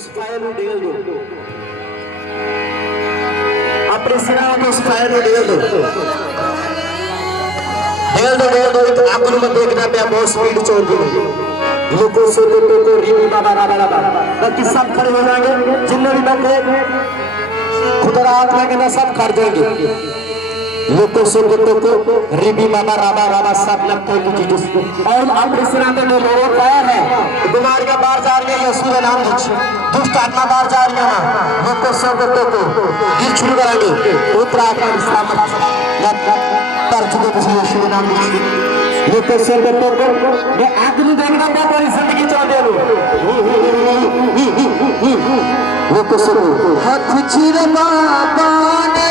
उस फायर में डेल दो, अपने सिरा में उस फायर में डेल दो, आंखों में देखना पे बहुत स्पीड छोड़ दो। लोगों से लोगों को रिवी बाबा बाकी सब खड़े हो जाएंगे, जितने भी बैठे खुदा हाथ लगेगा सब खड़ जाएंगे। लोगों से लोगों को रिवी बाबा राबा सब लगते हैं कुछ और अपने सिरा में लोगों का है बीमारियां बाहर जा रही है, सूर्य नाम दुष्ट आत्मा बाहर जा रही है। लोगों से लोगों को गिर शुरू करेंगे उत्तरा आत्मा यीशु नाम लोगों से लोगों को मैं आखिरी देखना मैं बड़ी जिंदगी चाहते लोगों से हाथ चिरे बाबा ने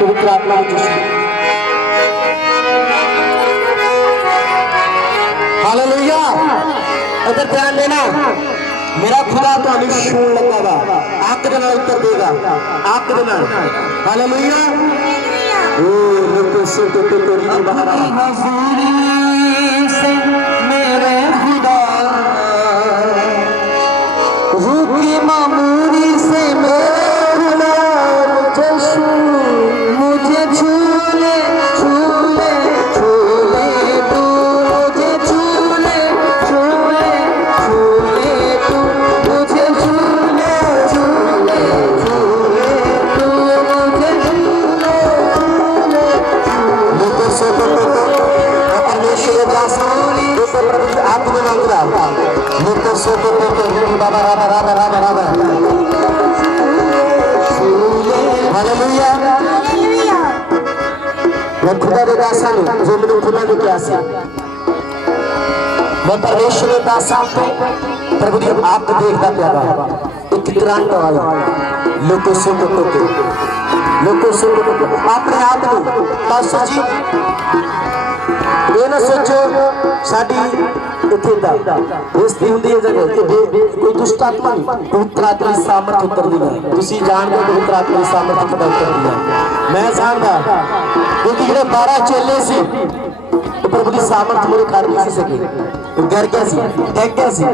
पवित्र आत्मा हालेलुया। इधर ध्यान देना, मेरा खुदा तो हमें शूल लगागा, आपके दिन उत्तर देगा, आपके दिन हालेलुया। ओ लोगों से तो बाहर से मेरे खुदा रूह की मामूली से खुदा के दासा ने जो मैंने खुदा ने किया सी मैं परमेश्वर के दासा पे प्रभु जी आप देखदा प्यारा एक ग्रांट वाला लोगों से अपने आप को पास जी ये ना सोचो साडी इथे दा बेइज्जती हुंदी है जगह कि कोई दुष्ट आत्मा नहीं, पवित्र आत्मा की सामर्थ उतरदी है। तुसी जानदे हो पवित्र आत्मा की सामर्थ कितना उतरदी है। मैं जानदा क्योंकि जेडे 12 चेले सी तो प्रभु की सामर्थ मेरे घर नहीं सके, तो गिर गया सी, टेक गया सी।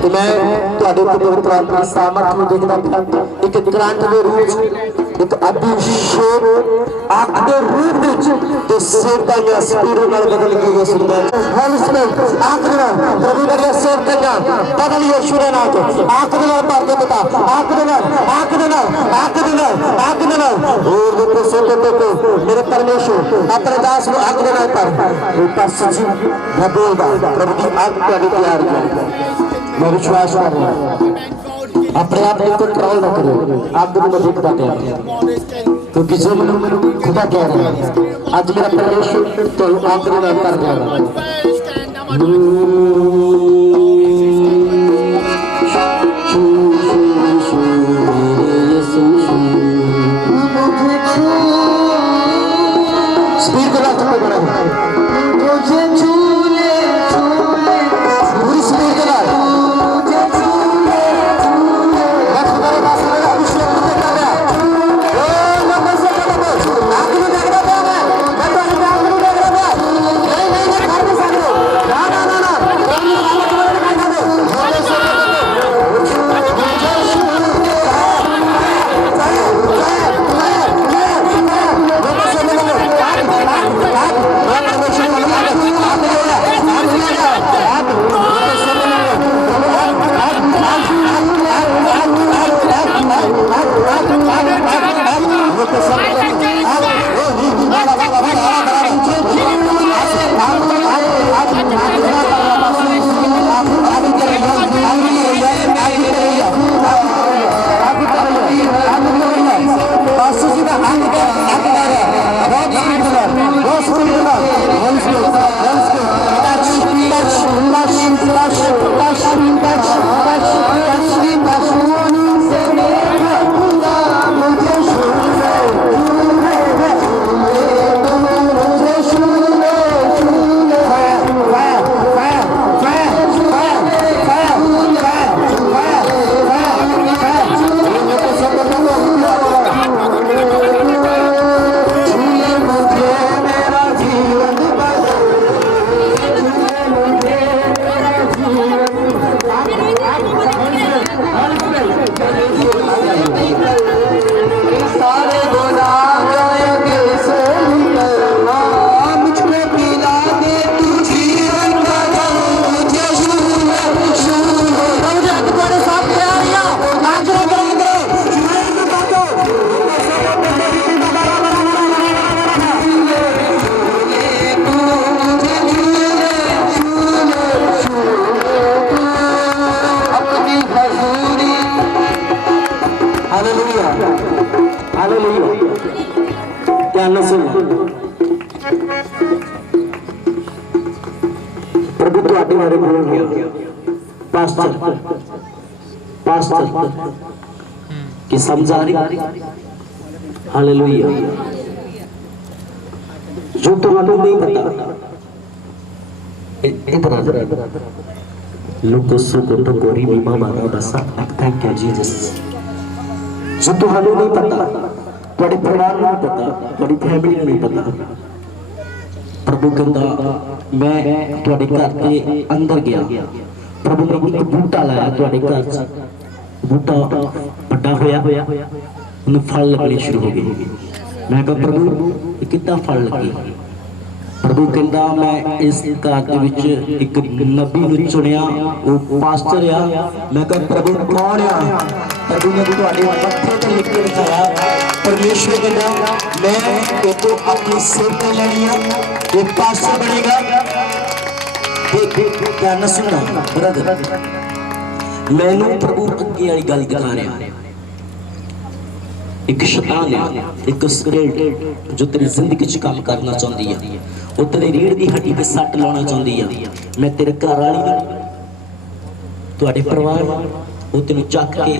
तो मैं तुहाडे ऊपर पवित्र आत्मा की सामर्थ को देखदा पिया एक ग्रांट दे रूप एक अभिषेक आंख के रूप विच ते सेवकां दा स्पिरिट नाल बदल गई सुंदर हम इसमें आंख दे प्रभु दे सेवकां बदल यीशु दे नाम ते आंख दे नाल भर दे पिता आंख दे नाल और लोगों से को मेरे परमेश्वर अपने दास को आंख दे नाल पर पास जी मैं बोलदा प्रभु की आंख ਤੁਹਾਡੀ तैयार कर मैं विश्वास कर रहा हूं अपने आप को कंट्रोल न करो आप दोनों में देखता है क्योंकि जो मैंने खुदा कह रहा है आज मेरा परमेश्वर तो आप दोनों में कर रहा है। स्पीड को रास्ते पे बढ़ा ਤੁਹਾਡੇ ਬਾਰੇ ਬੋਲ ਗਿਆ ਪਾਸਟਰ पास्टर की समझ आ रही? हालेलुया। जो तुम्हारे नहीं पता लुकोसो को गोरी बीमा मारा बसा। Thank you Jesus. जो तुम्हारे नहीं पता, तुम्हारे परिवार नहीं पता, तुम्हारी फैमिली नहीं पता, प्रभु कहता मैं तुम्हारे घर के अंदर गया, प्रभु ने एक बूटा लाया तुम्हारे घर से, बूटा बड़ा होया, उन्हें फल लगने शुरू हो गए। मैं कहा प्रभु ये कितना फल लगे? प्रभु कहता मैं इस घर के विच एक नबी नूं चुनिया, वो पास्टर आ। मैं कहा प्रभु कौन आ? प्रभु ने तुहाडे मत्थे ते लिख के दिखाया, परमेश्वर कहता मैं इतो अपनी सिर ते लेनी आ, ये पास्टर बनेगा। ध्यान नाल सुनना ब्रदर, मैनू प्रभु अगे वाली गल दिखा रहा। एक शैतान है, एक स्पिरिट जो तेरी जिंदगी च काम करना चाहती है, वो तेरे रीढ़ की हड्डी पे सट लाना चाहती है। मैं तेरे घर वाली ने, तुहाडे परिवार वो तेन चक के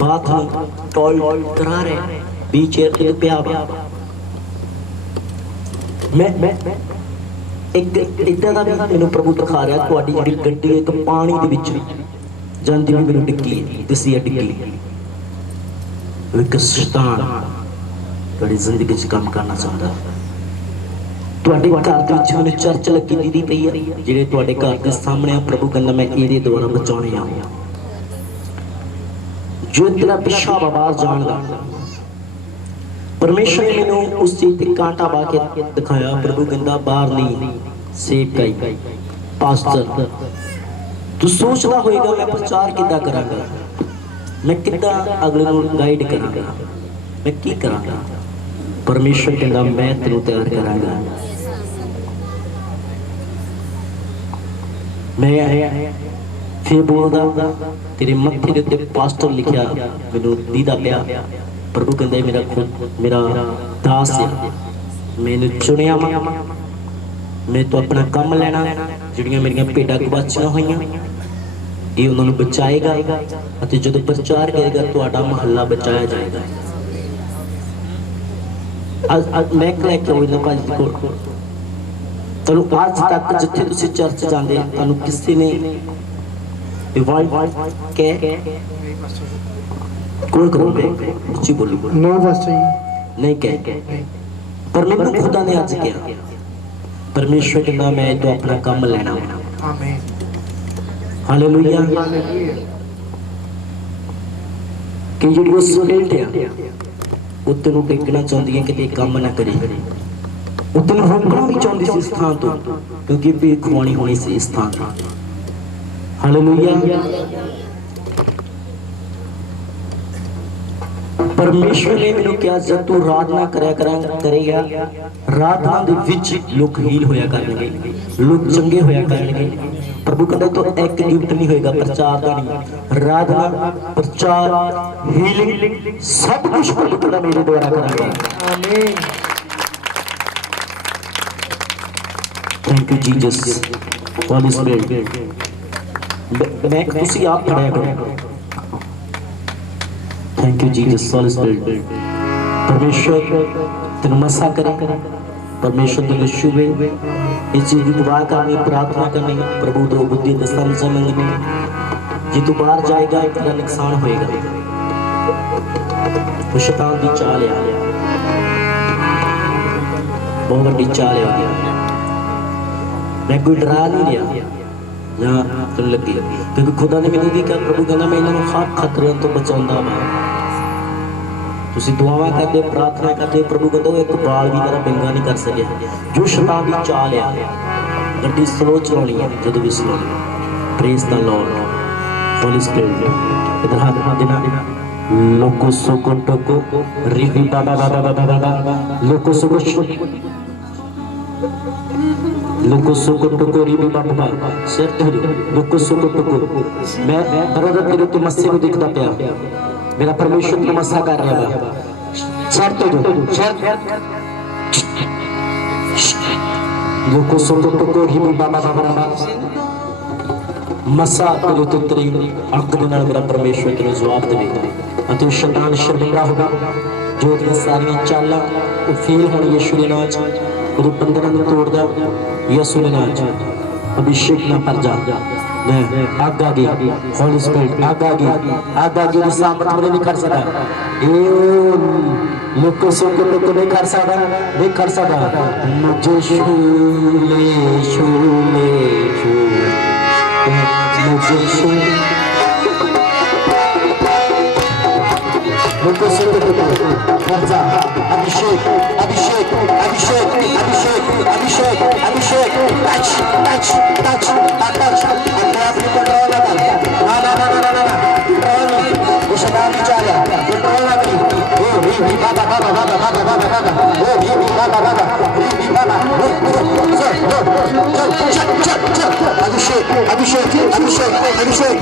बाथरूम टॉयलेट करा रहे, बीच चेयर ते पिया। मैं एक इदा दा भी मैनू प्रभु दिखा रहा, तुहाडी जिहड़ी गड्डी एक पानी दे विच जानती भी मैंने डिग्गी दिसी है, डिग्गी एक शैतान तेरी जिंदगी च काम करना चाहता। तुहाडे घर दे विच मैंने चर्च लगी दी पई है, जिहड़े तुहाडे घर दे सामने आ, प्रभु कहंदा मैं इहदे द्वारा बचाने आ। जो तेरा पेशाब आवाज जानदा, परमेश्वर ने मैनू उस चीज ते कांटा पा के दिखाया। प्रभु कहंदा बाहर नहीं सेब काई पास्टर तू सोचता होएगा मैं प्रचार कितना करांगा, मैं कितना अगले को गाइड करांगा, मैं की करांगा? परमेश्वर कहता मैं तेनू तैयार करांगा। मैं फिर बोलदा तेरे मत्थे दे उत्ते पास्टर लिखिया मैनू दीदा पिया। प्रभु कहंदा मेरा खुद मेरा दास है, मैनू चुनिया वा, मैं तो अपना काम लेना, जिहड़ियां मेरियां भेडां गवाचियां होईयां ये उन्होंने बचाएगा, जो प्रचार करेगा तुहाडा महल्ला बचाया जाएगा। मैं लैके चलो आज तक जिथे तुसीं चर्च जांदे तुहानू किसी ने कौन करोगे उच्ची बोलो नो बस नहीं कह, पर मैनू खुदा ने आज किया। परमेश्वर कहना मैं तो अपना काम लेना। आमीन हालेलुया। कि जिहड़ी उस स्पिरिट है वो तेनू टेकना चाहती है कि काम ना करे, वो तेनू रोकना भी चाहती सी इस स्थान तो, क्योंकि भी खुआनी होनी सी इस स्थान। हालेलुया। परमेश्वर ने मैनू कहा जब तू आराधना करेगा, आराधना दे विच लोग हील होया करनगे, लोग चंगे होया करनगे। प्रभु कहता तो एक गिफ्ट नहीं होएगा प्रचार का, नहीं आराधना प्रचार हीलिंग सब कुछ प्रभु कहता मेरे द्वारा करांगा। आमीन thank you Jesus Holy spirit. मैं तुसी आप खड़ा करो। Thank you Jesus Holy spirit. परमेश्वर तेनू मसा करे, परमेश्वर तेनू शुभे, इस चीज की दुआ करनी, प्रार्थना करनी, प्रभु तो बुद्धि ते समझ मंगनी। जे तू बाहर जाएगा तेरा नुकसान होएगा। तो शैतान की चाल आ, बहुत बड़ी चाल आ। मैं कोई डरा नहीं लिया या तो लगी, क्योंकि खुदा ने मैनू भी कहा, प्रभु कहना मैं इन्होंने हर खतरे तो बचाऊंगा वा। तुसी दुआवां करदे, प्रार्थना करदे, प्रभु कहता एक बाल भी मेरा बिंगा नहीं कर सके। जो शैतान की चाल आ, गड्डी स्लो चलानी है जो भी slow. Praise the Lord Holi spirit. इधर हाथ देना लोको सोको टोको रिही दादा दादा दादा दादा लोको सोको लोको सोको टोको रिही बाबा सिर धरो लोको सोको टोको। मैं बराबर तेरे तो मस्से को दिखता पिया, मेरा परमेश्वर की मसा कर रहा है। सर तो दो सर लोको सोको टोको रिही बाबा बाबा मसा तेरे तो तेरी अग दे नाल मेरा परमेश्वर तेरे जवाब देवे अते शैतान शर्मिंदा होगा जो तेरी सारियां चालां वो फेल होण यीशु दे नाम च ओदे बंधनां नूं तोड़दा यीशु दे नाम च अभिषेक ना पर जा मैं आग आ गई होली स्पिरिट आग आ गई सामर्थ मेरे नहीं कर सकता ये लोग सुन के तो नहीं कर सकता मुझे छूले छूले मुझे छूले मुझे सुन के कर जा अभिषेक अभिषेक अभिषेक अभिषेक अभिषेक अभिषेक टच टच टच टच अपने आप को कंट्रोल ना वो शैतान नहीं चाह रहा कंट्रोल ना करी ओ री बाबा बाबा बाबा बाबा बाबा बाबा ओ री बाबा बाबा री बाबा चल अभिषेक अभिषेक अभिषेक अभिषेक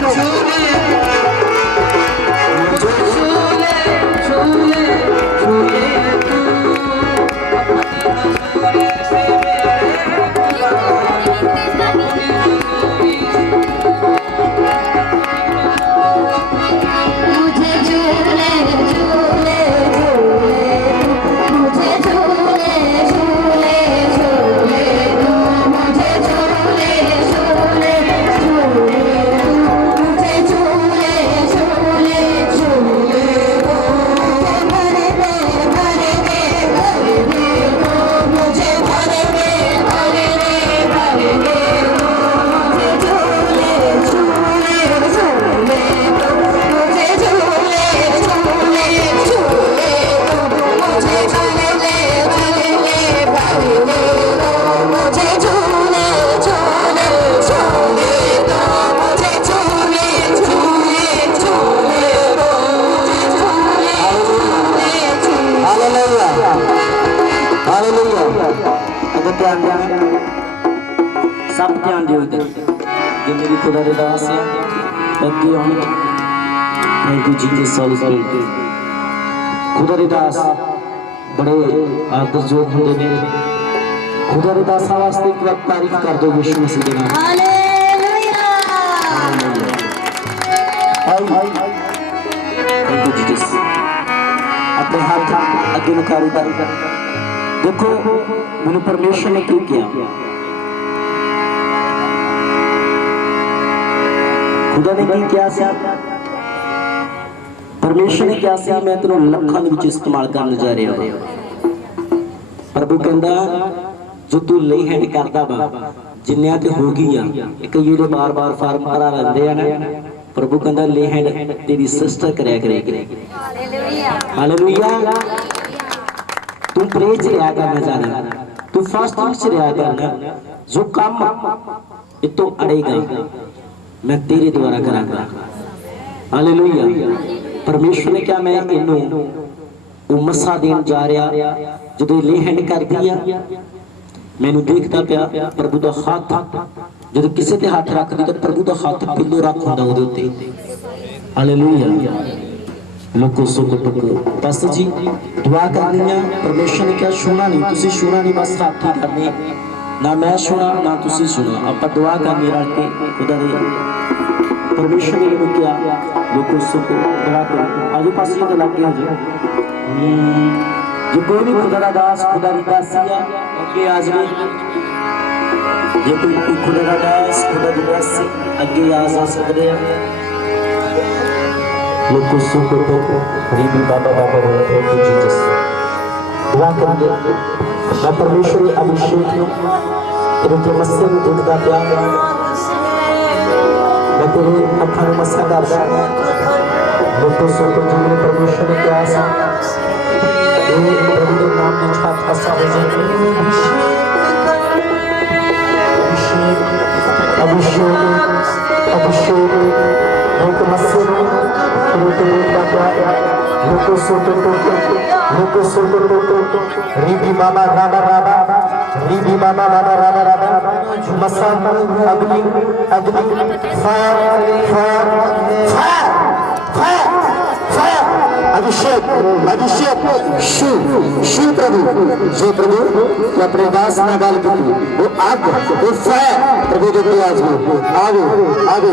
सब ध्यान दियो इधर जो मेरी खुदा दे दास है अगे आने thank you Jesus Holy spirit खुदा दे दास बड़े आदर जोग होंदे ने खुदा दे दास वास्ते एक बार तारीफ कर दो यीशु मसीह दे नाम हालेलुया थैंक यू जीसस अपने हाथ अगे नुकारी कर देखो मैंने परमेश्वर ने क्या किया खुदा ने की क्या सी परमेश्वर ने क्या सी मैं तेनों लखां दे विच इस्तेमाल करने जा रहा हूं प्रभु कहंदा जो तू ले हैंड करदा वा जिन्नियां ते हो गई आ एक जेडे बार-बार फार्म भरा लंदे आ ना प्रभु कहंदा ले हैंड तेरी सिस्टर करया करेगी हालेलुया हालेलुया तू प्रेज रहा करना जाना तू फर्स्ट से रहा करना जो काम इतो अड़ेगा मैं तेरे द्वारा करांगा हालेलुया परमेश्वर ने क्या मैं इन्नू वो मसा देन जा रहा जो ले हैंड कर दिया मैनू देखता पाया प्रभु दा हाथ जो किसी ते हाथ रख दी तो प्रभु दा हाथ पिल्लो रख हुंदा ओदे उत्ते हालेलुया लोगों सुख दुख बस जी दुआ करनी है परमेश्वर ने क्या छूना नहीं तुसी छूना नहीं बस हाथ ही करने ना मैं छूना ना तुसी छूना आप दुआ करनी रल के खुदा दे परमेश्वर ने इन्हें क्या लोगों सुख बड़ा कर आजू पास ये तो लग गया जो कोई भी खुदा दा दास खुदा दी दासी है अगे आ जाए जे कोई खुदा दा दास खुदा दी दासी अगे आ सकदे हैं लोगों सुख को रीबी बाबा बाबा बोलते हैं जीसस दुआ करते मैं परमेश्वरी अभिषेक हूं तेरे के मस्से में देखदा प्या मैं तेरे अखां में मस्सा करदा लोगों सुख जो मेरे परमेश्वर ने क्या सा ये प्रभु के नाम में छात फसा हो जाए अभिषेक अभिषेक एक मस्से में लोको सोतो रीबी मामा राबा राबा रीबी मामा राबा राबा राबा मसा अग्नि अग्नि fire fire fire fire fire अभिषेक अभिषेक शिव प्रभु जो प्रभु कि अपने दास ने गाल की वो आग वो फायर प्रभु देते आज में आगे आगे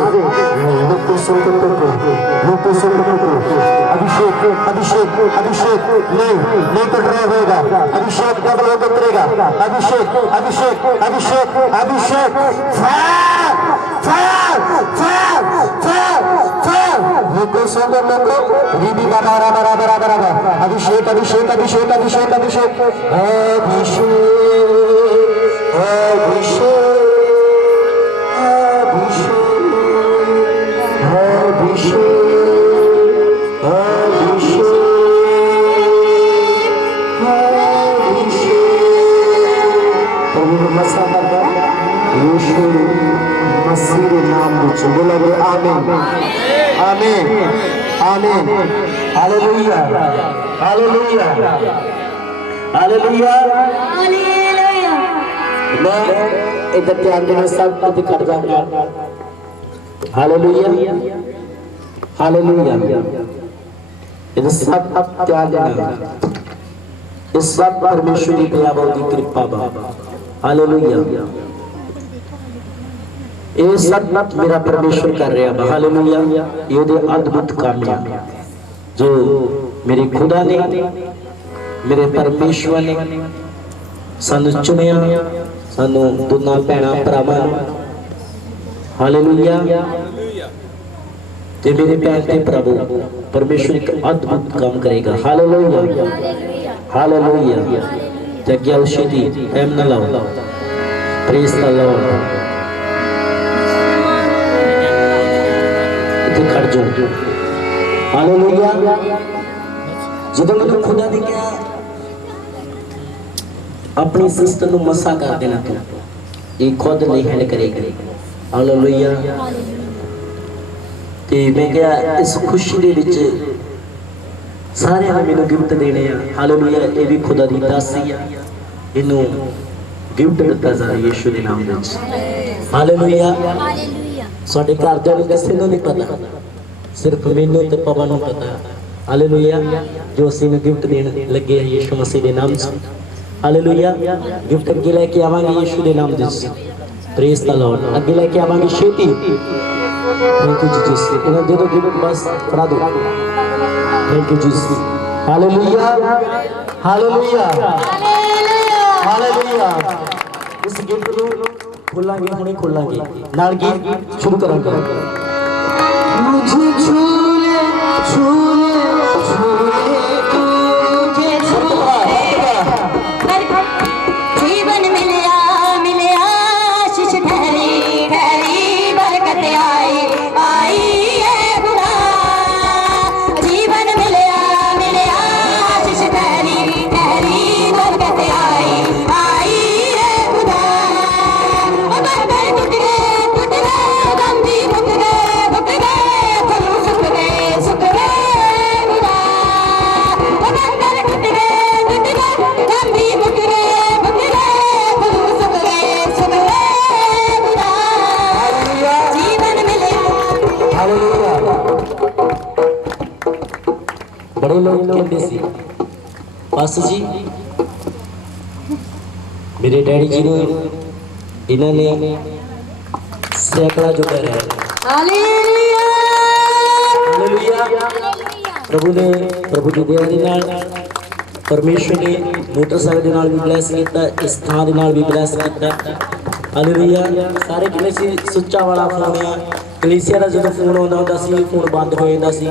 अभिषेक अभिषेक अभिषेक नहीं कंट्रोल होगा अभिषेक डबल होकर करेगा अभिषेक अभिषेक अभिषेक अभिषेक fire fire fire fire fire लोगों से लोगों रीबी बाबा राबा राबा राबा राबा अभिषेक अभिषेक अभिषेक अभिषेक अभिषेक अभिषेक अभिषेक आमीन आमीन हालेलुया हालेलुया हालेलुया हालेलुया मैं इधर ध्यान देना सब कुछ कर जाऊंगा हालेलुया हालेलुया इधर सब ध्यान देना इस सब परमेश्वर की दया बहुत कृपा बाबा हालेलुया ये सब मेरा परमेश्वर कर रहा है हालेलुया ये अद्भुत काम है जो मेरे खुदा ने मेरे परमेश्वर ने सानू चुनिया सानू दोनों भैणा भरावां हालेलुया ते मेरे भैन ते प्रभु परमेश्वर एक अद्भुत काम करेगा हालेलुया हालेलुया जग्या उशेदी टाइम ना लाओ प्रेज द लॉर्ड खड़ जाओ हालेलुया ਜਦੋਂ ਮੈਨੂੰ खुदा ने क्या अपनी सिस्टर ਨੂੰ ਮਸਾ कर देना तू ये खुद नहीं हैंड करेगा हालेलुया ते मैं क्या इस खुशी दे विच सारे ने मैनू गिफ्ट देने हालेलुया ये भी खुदा दी दासी है इनू गिफ्ट दिता जा यीशु दे नाम विच हालेलुया साडे घर दे नूं किसे नूं नहीं पता सिर्फ मैनू ते पवन नूं पता हालेलुया जो असीं नूं गिफ्ट देण लगे हैं यीशु मसीह दे नाम से हालेलुया गिफ्ट अगे लेके आवांगे यीशु दे नाम दे प्रेज द लॉर्ड अगे लेके आवांगे छेती थैंक यू जीसस इन्हां दे दो गिफ्ट बस फड़ा दो thank you Jesus hallelujah hallelujah hallelujah इस गिफ्ट को खोलांगे हुणे खोलांगे नाल गीत शुरू करांगे मुझे छूले छूले छूले तुझे छूले जीवन मिलया मिलया आशीष ठहरी ठहरी बरकत आई आई है खुदा जीवन मिलया मिलया आशीष ठहरी ठहरी बरकत आई आई है खुदा बंधन टूट गए बंदी मुक गए फलू सुख गए खुदा बंधन टूट गए बंदी मुक गए फलू सुख गए खुदा जीवन मिलया हालेलुया बड़े लोग कहते सी पास्टर जी मेरे डैडी जी ने इन्होंने सैकड़ा जो कर रहे हैं हालेलुया प्रभु ने प्रभु की दया दे नाल परमेश्वर ने मोटरसाइकिल दे नाल भी ब्लेस कीता इस थां दे नाल भी ब्लेस कीता हालेलुया सारे जिन्ने सी सुच्चा वाला फोन है कलीसिया दा जदों फोन आउंदा हुंदा सी फोन बंद हो जांदा सी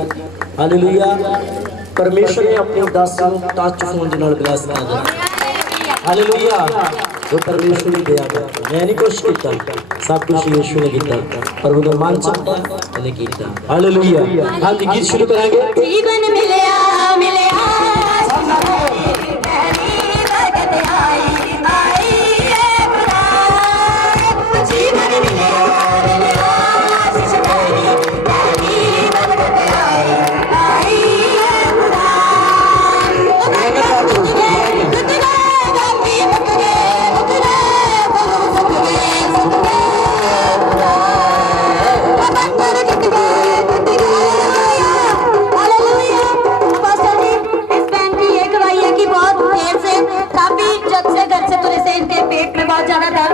हालेलुया परमेश्वर ने अपने दासां नूं टच फोन दे नाल ब्लेस कीता हालेलुया वो परमेश्वर ने दिया मैं नहीं कुछ किया सब कुछ यीशु ने किया पर वो मान सकता मैंने किया हालेलुया हम गीत शुरू करेंगे जीवन मिलया मिलया बरकत आई आई है खुदा जीवन मिलया मिलया आशीष ठहरी ठहरी बरकत आई आई है खुदा हालेलुया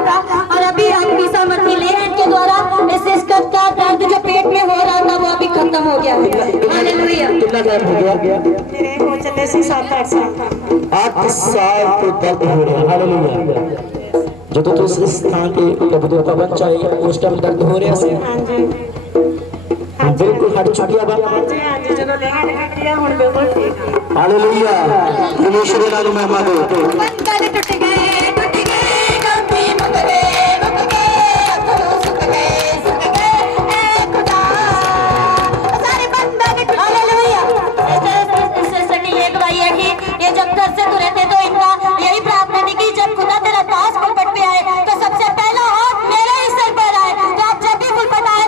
था और अभी अपनी सामर्थ्य लेन के द्वारा इस सिस्टम का दर्द जो पेट में हो रहा था वो अभी खत्म हो गया है। हालेलुया। कितना टाइम हो गया? मेरे हो चले से 7-8 साल। 8 साल तो दर्द हो रहा है। हालेलुया। जो तो इस स्थान के प्रभु देवता बन चाहे उस टाइम दर्द हो रहा है। हां जी बिल्कुल हट चुकी है बात। हां जी चलो लेंगे किया हुन बिल्कुल ठीक है। हालेलुया। परमेश्वर दा नाम महिमा दो। बंधन टूट गए गंभीर मुक गए अखरों सुख गए ऐ खुदा सारे बंधन टूट। हालेलुया। सिस्टर की ये गवाही है कि ये जब घर से तुरे थे तो इनका यही प्रार्थना थी कि जब खुदा तेरा दास पुलपट पे आए तो सबसे पहला हाथ मेरे ही सिर पर आए। तो आप जब भी पुलपट आए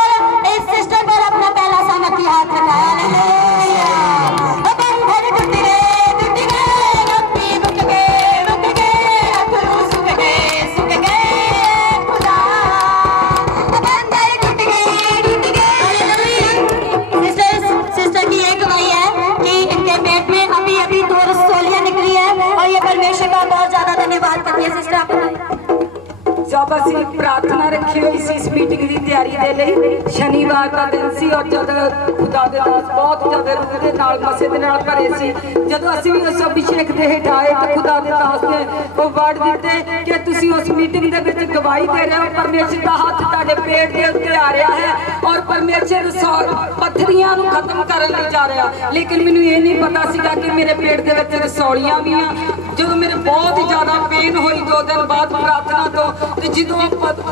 और इस सिस्टर पर अपना पहला सामर्थ्य हाथ रखाया। हालेलुया। बंधन टूट गए गंभीर मुक गए अखरों सुख गए खुदा बंधन टूट गए। हालेलुया। सिस्टर की ये गवाही है कि इनके पेट में अभी 2 रसोलियां निकली है और ये परमेश्वर का बहुत ज्यादा धन्यवाद करती है। सिस्टर आप बताइए। जब ਅਸੀਂ प्रार्थना रखी हुई सी इस मीटिंग की तैयारी के लिए शनिवार का दिन सी और जब खुदा दे दास बहुत ज़्यादा रूह दे नाल मसे दे नाल भरे सी जब ਅਸੀਂ भी उस अभिषेक दे हेठ आए तो खुदा दे दास ने वो वर्ड दिते कि तुसी उस मीटिंग दे विच गवाही दे रहे हो परमेश्वर का हाथ तुहाडे पेट दे उत्ते आ रहा है और परमेश्वर पत्थरियां नूं खत्म करन लई जा रहा। लेकिन मैनूं ये नहीं पता सीगा कि मेरे पेट दे विच रसौलियां भी आ। जो मेरे बहुत ही ज़्यादा पेन हुई 2 दिन बाद प्रार्थना तो जो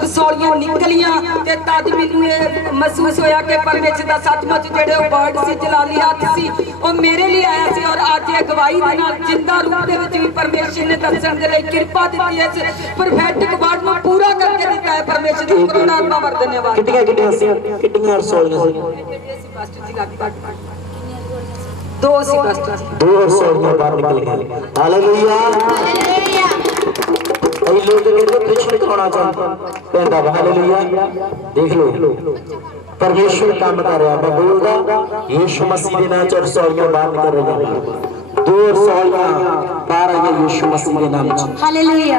रसौलियां निकलियां ते तद मैनूं ये महसूस होया कि परमेश्वर दा सचमुच जिहड़े वर्ड सी जलाली हाथ सी वो मेरे लिए आया सी और अज ये गवाही दे नाल जिंदा रूप दे विच भी परमेश्वर ने दस्सण दे लई किरपा दित्ती है। इस प्रोफेटिक वर्ड नूं पूरा करके दित्ता है परमेश्वर दी करुणा वर धन्यवाद। कितनी रसौलियां पास्टर जी लगभग 2 सी पास्टर जी 2 रसौलियां बाहर निकल गई। हालेलुया। हालेलुया। कई लोग कहते ऑपरेशन कराना चाहते पैदा। हालेलुया। देख लो परमेश्वर काम कर रहा। मैं बोलदा यीशु मसीह दे नाम च रसौलियां बाहर निकल रही हैं। 2 रसौलियां बाहर आई यीशु मसीह के नाम च। हालेलुया।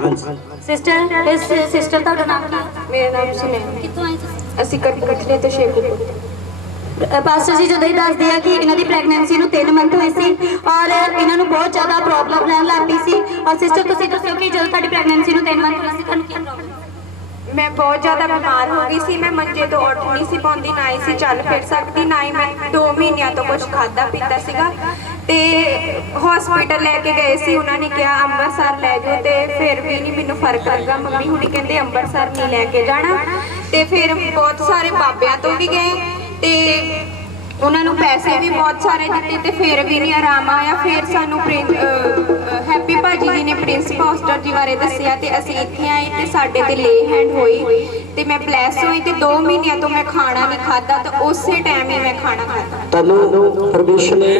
हां जी सिस्टर इस सिस्टर का नाम क्या है? मेरा नाम सुने कितों आई तुसीं? ਅਸੀਂ ਕੱਟਨੇ ਤੇ ਸ਼ੇਖੂਪੁਰ ਪਾਸਟਰ ਜੀ ਜਦੋਂ ਹੀ ਦੱਸਦੇ ਆ ਕਿ ਇਹਨਾਂ ਦੀ ਪ੍ਰੈਗਨੈਂਸੀ ਨੂੰ 3 ਮੰਥ ਹੋਏ ਸੀ ਔਰ ਇਹਨਾਂ ਨੂੰ ਬਹੁਤ ਜ਼ਿਆਦਾ ਪ੍ਰੋਬਲਮ ਰਹਿਣ ਲੱਗ ਪਈ ਸੀ। ਔਰ ਸਿਸਟਰ ਤੁਸੀਂ ਦੱਸੋ ਕਿ ਜਦੋਂ ਤੁਹਾਡੀ ਪ੍ਰੈਗਨੈਂਸੀ ਨੂੰ 3 ਮੰਥ ਹੋਏ ਸੀ ਤੁਹਾਨੂੰ ਕੀ ਪ੍ਰੋਬਲਮ? मैं बहुत ज़्यादा बीमार हो गई सी। मैं मंजे तो उठ नहीं सी पाती ना ही सी चल फिर सकती ना ही मैं 2 महीनों तो कुछ खादा पीता सीगा ते हॉस्पिटल लैके गए सी। उन्होंने कहा अंबरसर लै जाओ तो फिर भी नहीं मैनू फर्क लगा। मम्मी हुणी कहते अंबरसर नहीं लैके जाना तो फिर बहुत सारे बाबियां तो भी गए तो उन्होंने पैसे भी बहुत सारे दिते तो फिर भी नहीं आराम आया। फिर सानू हैप्पी भाजी जी ने प्रिंस पास्टर जी बारे दसिया तो असीं इत्थे आए तो साडे ते ले हैंड होई तो मैं ब्लैस हुई तो 2 महीनों तो मैं खाना नहीं खाता तो उस टाइम ही मैं खाना खाता। तनु परमेश्वर ने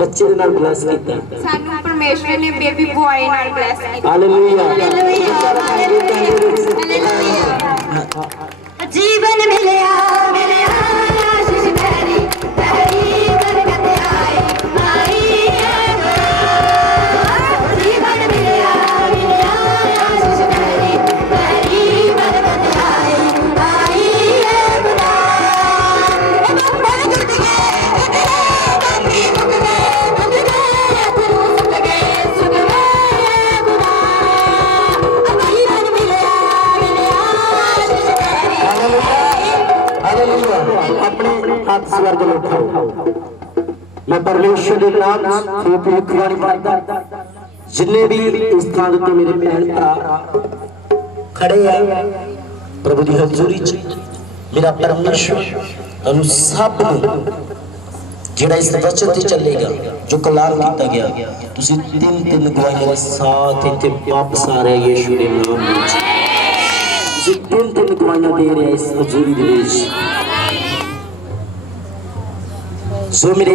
बच्चे दे नाल ब्लेस कीता। सानू परमेश्वर ने बेबी बॉय नाल ब्लैस कीता। हालेलुया। जीवन मिलया मेरे आशीष तेरी तेरी बरकत आई जीवन मिलया आशीष तेरी तेरी बरकत आई खुदा बंधन टूट गए गंभीर मुक गए अखरों सुख गए खुदा जीवन मिलया आशीष तेरी। हालेलुया। अपने हाथ स्वर्ग में उठाओ। मैं परमेश्वर के नाम से भविष्यवाणी करदा जिन्ने भी इस स्थान ते मेरे भैन भरा खड़े हैं प्रभु की हजूरी च मेरा परमेश्वर तुहानू सब नू जेड़ा इस वचन ते चलेगा जो कलाम किया गया तुसी 3 गवाहियां के साथ इत्थे वापस आ रहे यीशु के नाम में। तुसी 3 गवाहियां दे रहे इस हजूरी दे विच जो मेरे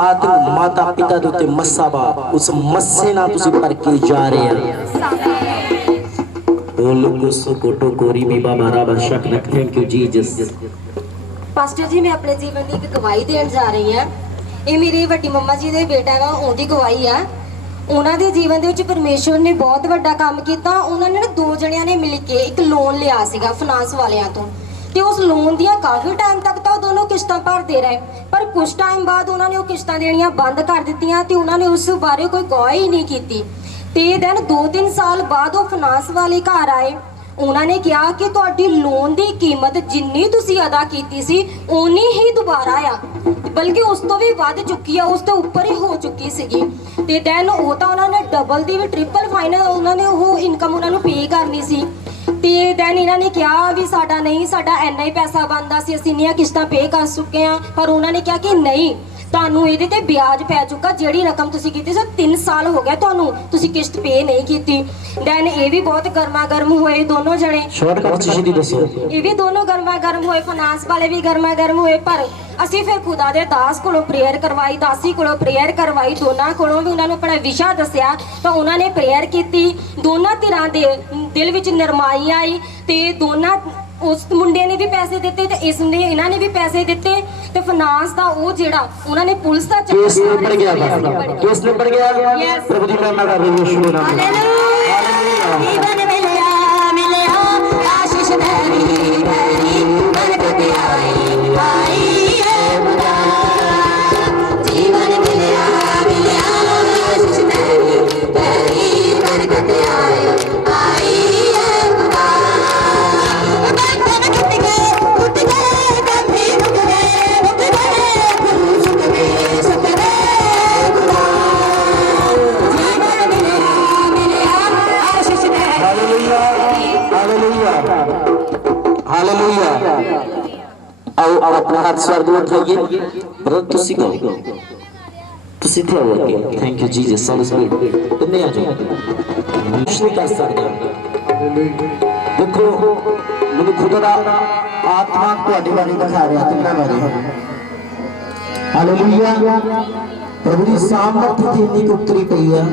आत्म माता पिता दे उत्ते मस्सा बा उस मस्से ना तुसी भर के जा रहे हैं। बोलो कुसो कोटो कोरी भी बाबा राबा शक न। Thank you Jesus. पास्टर जी मैं अपने जीवन की एक गवाही देन जा रही हाँ। ये मेरी वड्डी मम्मा जी दे बेटा वा उनकी गवाही आ ਉਹਨਾਂ ਦੇ ਜੀਵਨ ਦੇ ਵਿੱਚ ਪਰਮੇਸ਼ਵਰ ਨੇ ਬਹੁਤ ਵੱਡਾ ਕੰਮ ਕੀਤਾ। ਉਹਨਾਂ ਨੇ ਨਾ 2 ਜਣਿਆਂ ਨੇ ਮਿਲ ਕੇ ਇੱਕ ਲੋਨ ਲਿਆ ਸੀਗਾ ਫਾਈਨਾਂਸ ਵਾਲਿਆਂ ਤੋਂ, ਤੇ ਉਸ ਲੋਨ ਦੀਆਂ ਕਾਫੀ ਟਾਈਮ ਤੱਕ ਤਾਂ ਉਹ ਦੋਨੋਂ ਕਿਸ਼ਤਾਂ ਭਰਦੇ ਰਹੇ, ਪਰ ਕੁਝ ਟਾਈਮ ਬਾਅਦ ਉਹਨਾਂ ਨੇ ਉਹ ਕਿਸ਼ਤਾਂ ਦੇਣੀਆਂ ਬੰਦ ਕਰ ਦਿੱਤੀਆਂ ਤੇ ਉਹਨਾਂ ਨੇ ਉਸ ਬਾਰੇ ਕੋਈ ਗੌਰ ਹੀ ਨਹੀਂ ਕੀਤੀ। ਤੇ ਦੈਨ 2-3 ਸਾਲ ਬਾਅਦ ਉਹ ਫਾਈਨਾਂਸ ਵਾਲੇ ਘਰ ਆਏ। ਉਹਨਾਂ ਨੇ ਕਿਹਾ ਕਿ ਤੁਹਾਡੀ ਲੋਨ ਦੀ ਕੀਮਤ ਜਿੰਨੀ ਤੁਸੀਂ ਅਦਾ ਕੀਤੀ ਸੀ ਓਨੀ ਹੀ ਦੁਬਾਰਾ ਆ, ਬਲਕਿ ਉਸ ਤੋਂ ਵੀ ਵੱਧ ਚੁੱਕੀ ਆ, ਉਸ ਤੋਂ ਉੱਪਰ ਹੀ ਹੋ ਚੁੱਕੀ ਸੀਗੀ। ਤੇ ਦੈਨ ਉਹ ਤਾਂ ਉਹਨਾਂ ਨੇ ਡਬਲ ਦੀ ਵੀ ਟ੍ਰਿਪਲ ਫਾਈਨਲ ਉਹਨਾਂ ਨੇ ਉਹ ਇਨਕਮ ਉਹਨਾਂ ਨੂੰ ਪੇ ਕਰਨੀ ਸੀ। ਤੇ ਦੈਨ ਇਹਨਾਂ ਨੇ ਕਿਹਾ ਵੀ ਸਾਡਾ ਇੰਨਾ ਹੀ ਪੈਸਾ ਬਣਦਾ ਸੀ, ਅਸੀਂ ਇੰਨੀਆਂ ਕਿਸ਼ਤਾਂ ਪੇ ਕਰ ਚੁੱਕੇ ਆ। ਪਰ ਉਹਨਾਂ ਨੇ ਕਿਹਾ ਕਿ ਨਹੀਂ, ਤੁਹਾਨੂੰ ਇਹਦੇ ਤੇ ਵਿਆਜ ਪੈ ਚੁੱਕਾ, ਜਿਹੜੀ ਰਕਮ ਤੁਸੀਂ ਕੀਤੀ ਸੀ 3 ਸਾਲ ਹੋ ਗਿਆ ਤੁਹਾਨੂੰ, ਤੁਸੀਂ ਕਿਸ਼ਤ ਪੇ ਨਹੀਂ ਕੀਤੀ। ਦੈਨ ਇਹ ਵੀ ਬਹੁਤ ਗਰਮਾ ਗਰਮ ਹੋਏ ਦੋਨੋਂ ਜਣੇ, ਸ਼ਾਰਟਕਟ ਚ ਜੀ ਦੱਸੋ। ਇਹ ਵੀ ਦੋਨੋਂ ਗਰਮਾ ਗਰਮ ਹੋਏ, ਫਾਈਨਾਂਸ ਵਾਲੇ ਵੀ ਗਰਮਾ ਗਰਮ ਹੋਏ। ਪਰ ਅਸੀਂ ਫਿਰ ਖੁਦਾ ਦੇ ਦਾਸ ਕੋਲੋਂ ਪ੍ਰੇਅਰ ਕਰਵਾਈ, ਦਾਸੀ ਕੋਲੋਂ ਪ੍ਰੇਅਰ ਕਰਵਾਈ, ਦੋਨਾਂ ਕੋਲੋਂ ਵੀ ਉਹਨਾਂ ਨੂੰ ਆਪਣਾ ਵਿਸ਼ਾ ਦੱਸਿਆ ਤਾਂ ਉਹਨਾਂ ਨੇ ਪ੍ਰੇਅਰ ਕੀਤੀ। ਦੋਨਾਂ ਧਿਰਾਂ ਦੇ ਦਿਲ ਵਿੱਚ ਨਰਮਾਈ ਆਈ ਤੇ ਦੋਨਾਂ ਉਸ ਮੁੰਡੇ ਨੇ ਵੀ ਪੈਸੇ ਦਿੱਤੇ ਤੇ ਇਹਨਾਂ ਨੇ ਵੀ ਪੈਸੇ ਦਿੱਤੇ ਤੇ ਫਾਈਨਾਂਸ ਦਾ ਉਹ ਜਿਹੜਾ ਉਹਨਾਂ ਨੇ ਪੁਲਿਸ ਦਾ ਕੇਸ ਨਿਬੜ ਗਿਆ, ਕੇਸ ਨਿਬੜ ਗਿਆ। ਪ੍ਰਭੂ ਦੀ ਮਹਿਮਾ ਕਰ ਰਹੀ ਯਿਸੂ ਦੇ ਨਾਮ ਨਾਲ। ਜੀਵਨ ਮਿਲਿਆ ਮਿਲਿਆ ਆਸ਼ੀਸ਼ ਤੇਰੀ ਤੇਰੀ ਬਰਕਤ ਆਈ ਆਈ ਹੈ ਖੁਦਾ। ਜੀਵਨ ਮਿਲਿਆ ਮਿਲਿਆ ਆਸ਼ੀਸ਼ ਤੇਰੀ ਤੇਰੀ ਬਰਕਤ ਆਈ ਆਈ ਹੈ ਖੁਦਾ। ਬੰਧਨ ਟੁੱਟ ਗਏ ਗੰਢੇ ਮੁੱਕ ਗਏ ਗੁਰੂ ਸੁੱਕ ਗਏ ਖੁਦਾ। ਜੀਵਨ ਮਿਲਿਆ ਮਿਲਿਆ ਆਸ਼ੀਸ਼ ਤੇਰੀ। Hallelujah, hallelujah, hallelujah. आओ अपना हाथ स्वर्ग में उठाइए। ब्रदर तुसी कहो, तुसी थे आओ आगे। Thank you Jesus Holy spirit. कितने आ जाओ, कुछ नहीं कर सकते। देखो मैंने खुदा दा आत्मा ਤੁਹਾਡੇ ਬਾਰੇ ਦਿਖਾ ਰਿਹਾ, ਕਿੰਨਾ ਬਾਰੇ। ਹਾਲੇਲੂਇਆ। प्रभु ਦੀ ਸਾਮਰਥ ਤੇ ਇੰਨੀ ਉਤਰੀ ਪਈ ਆ,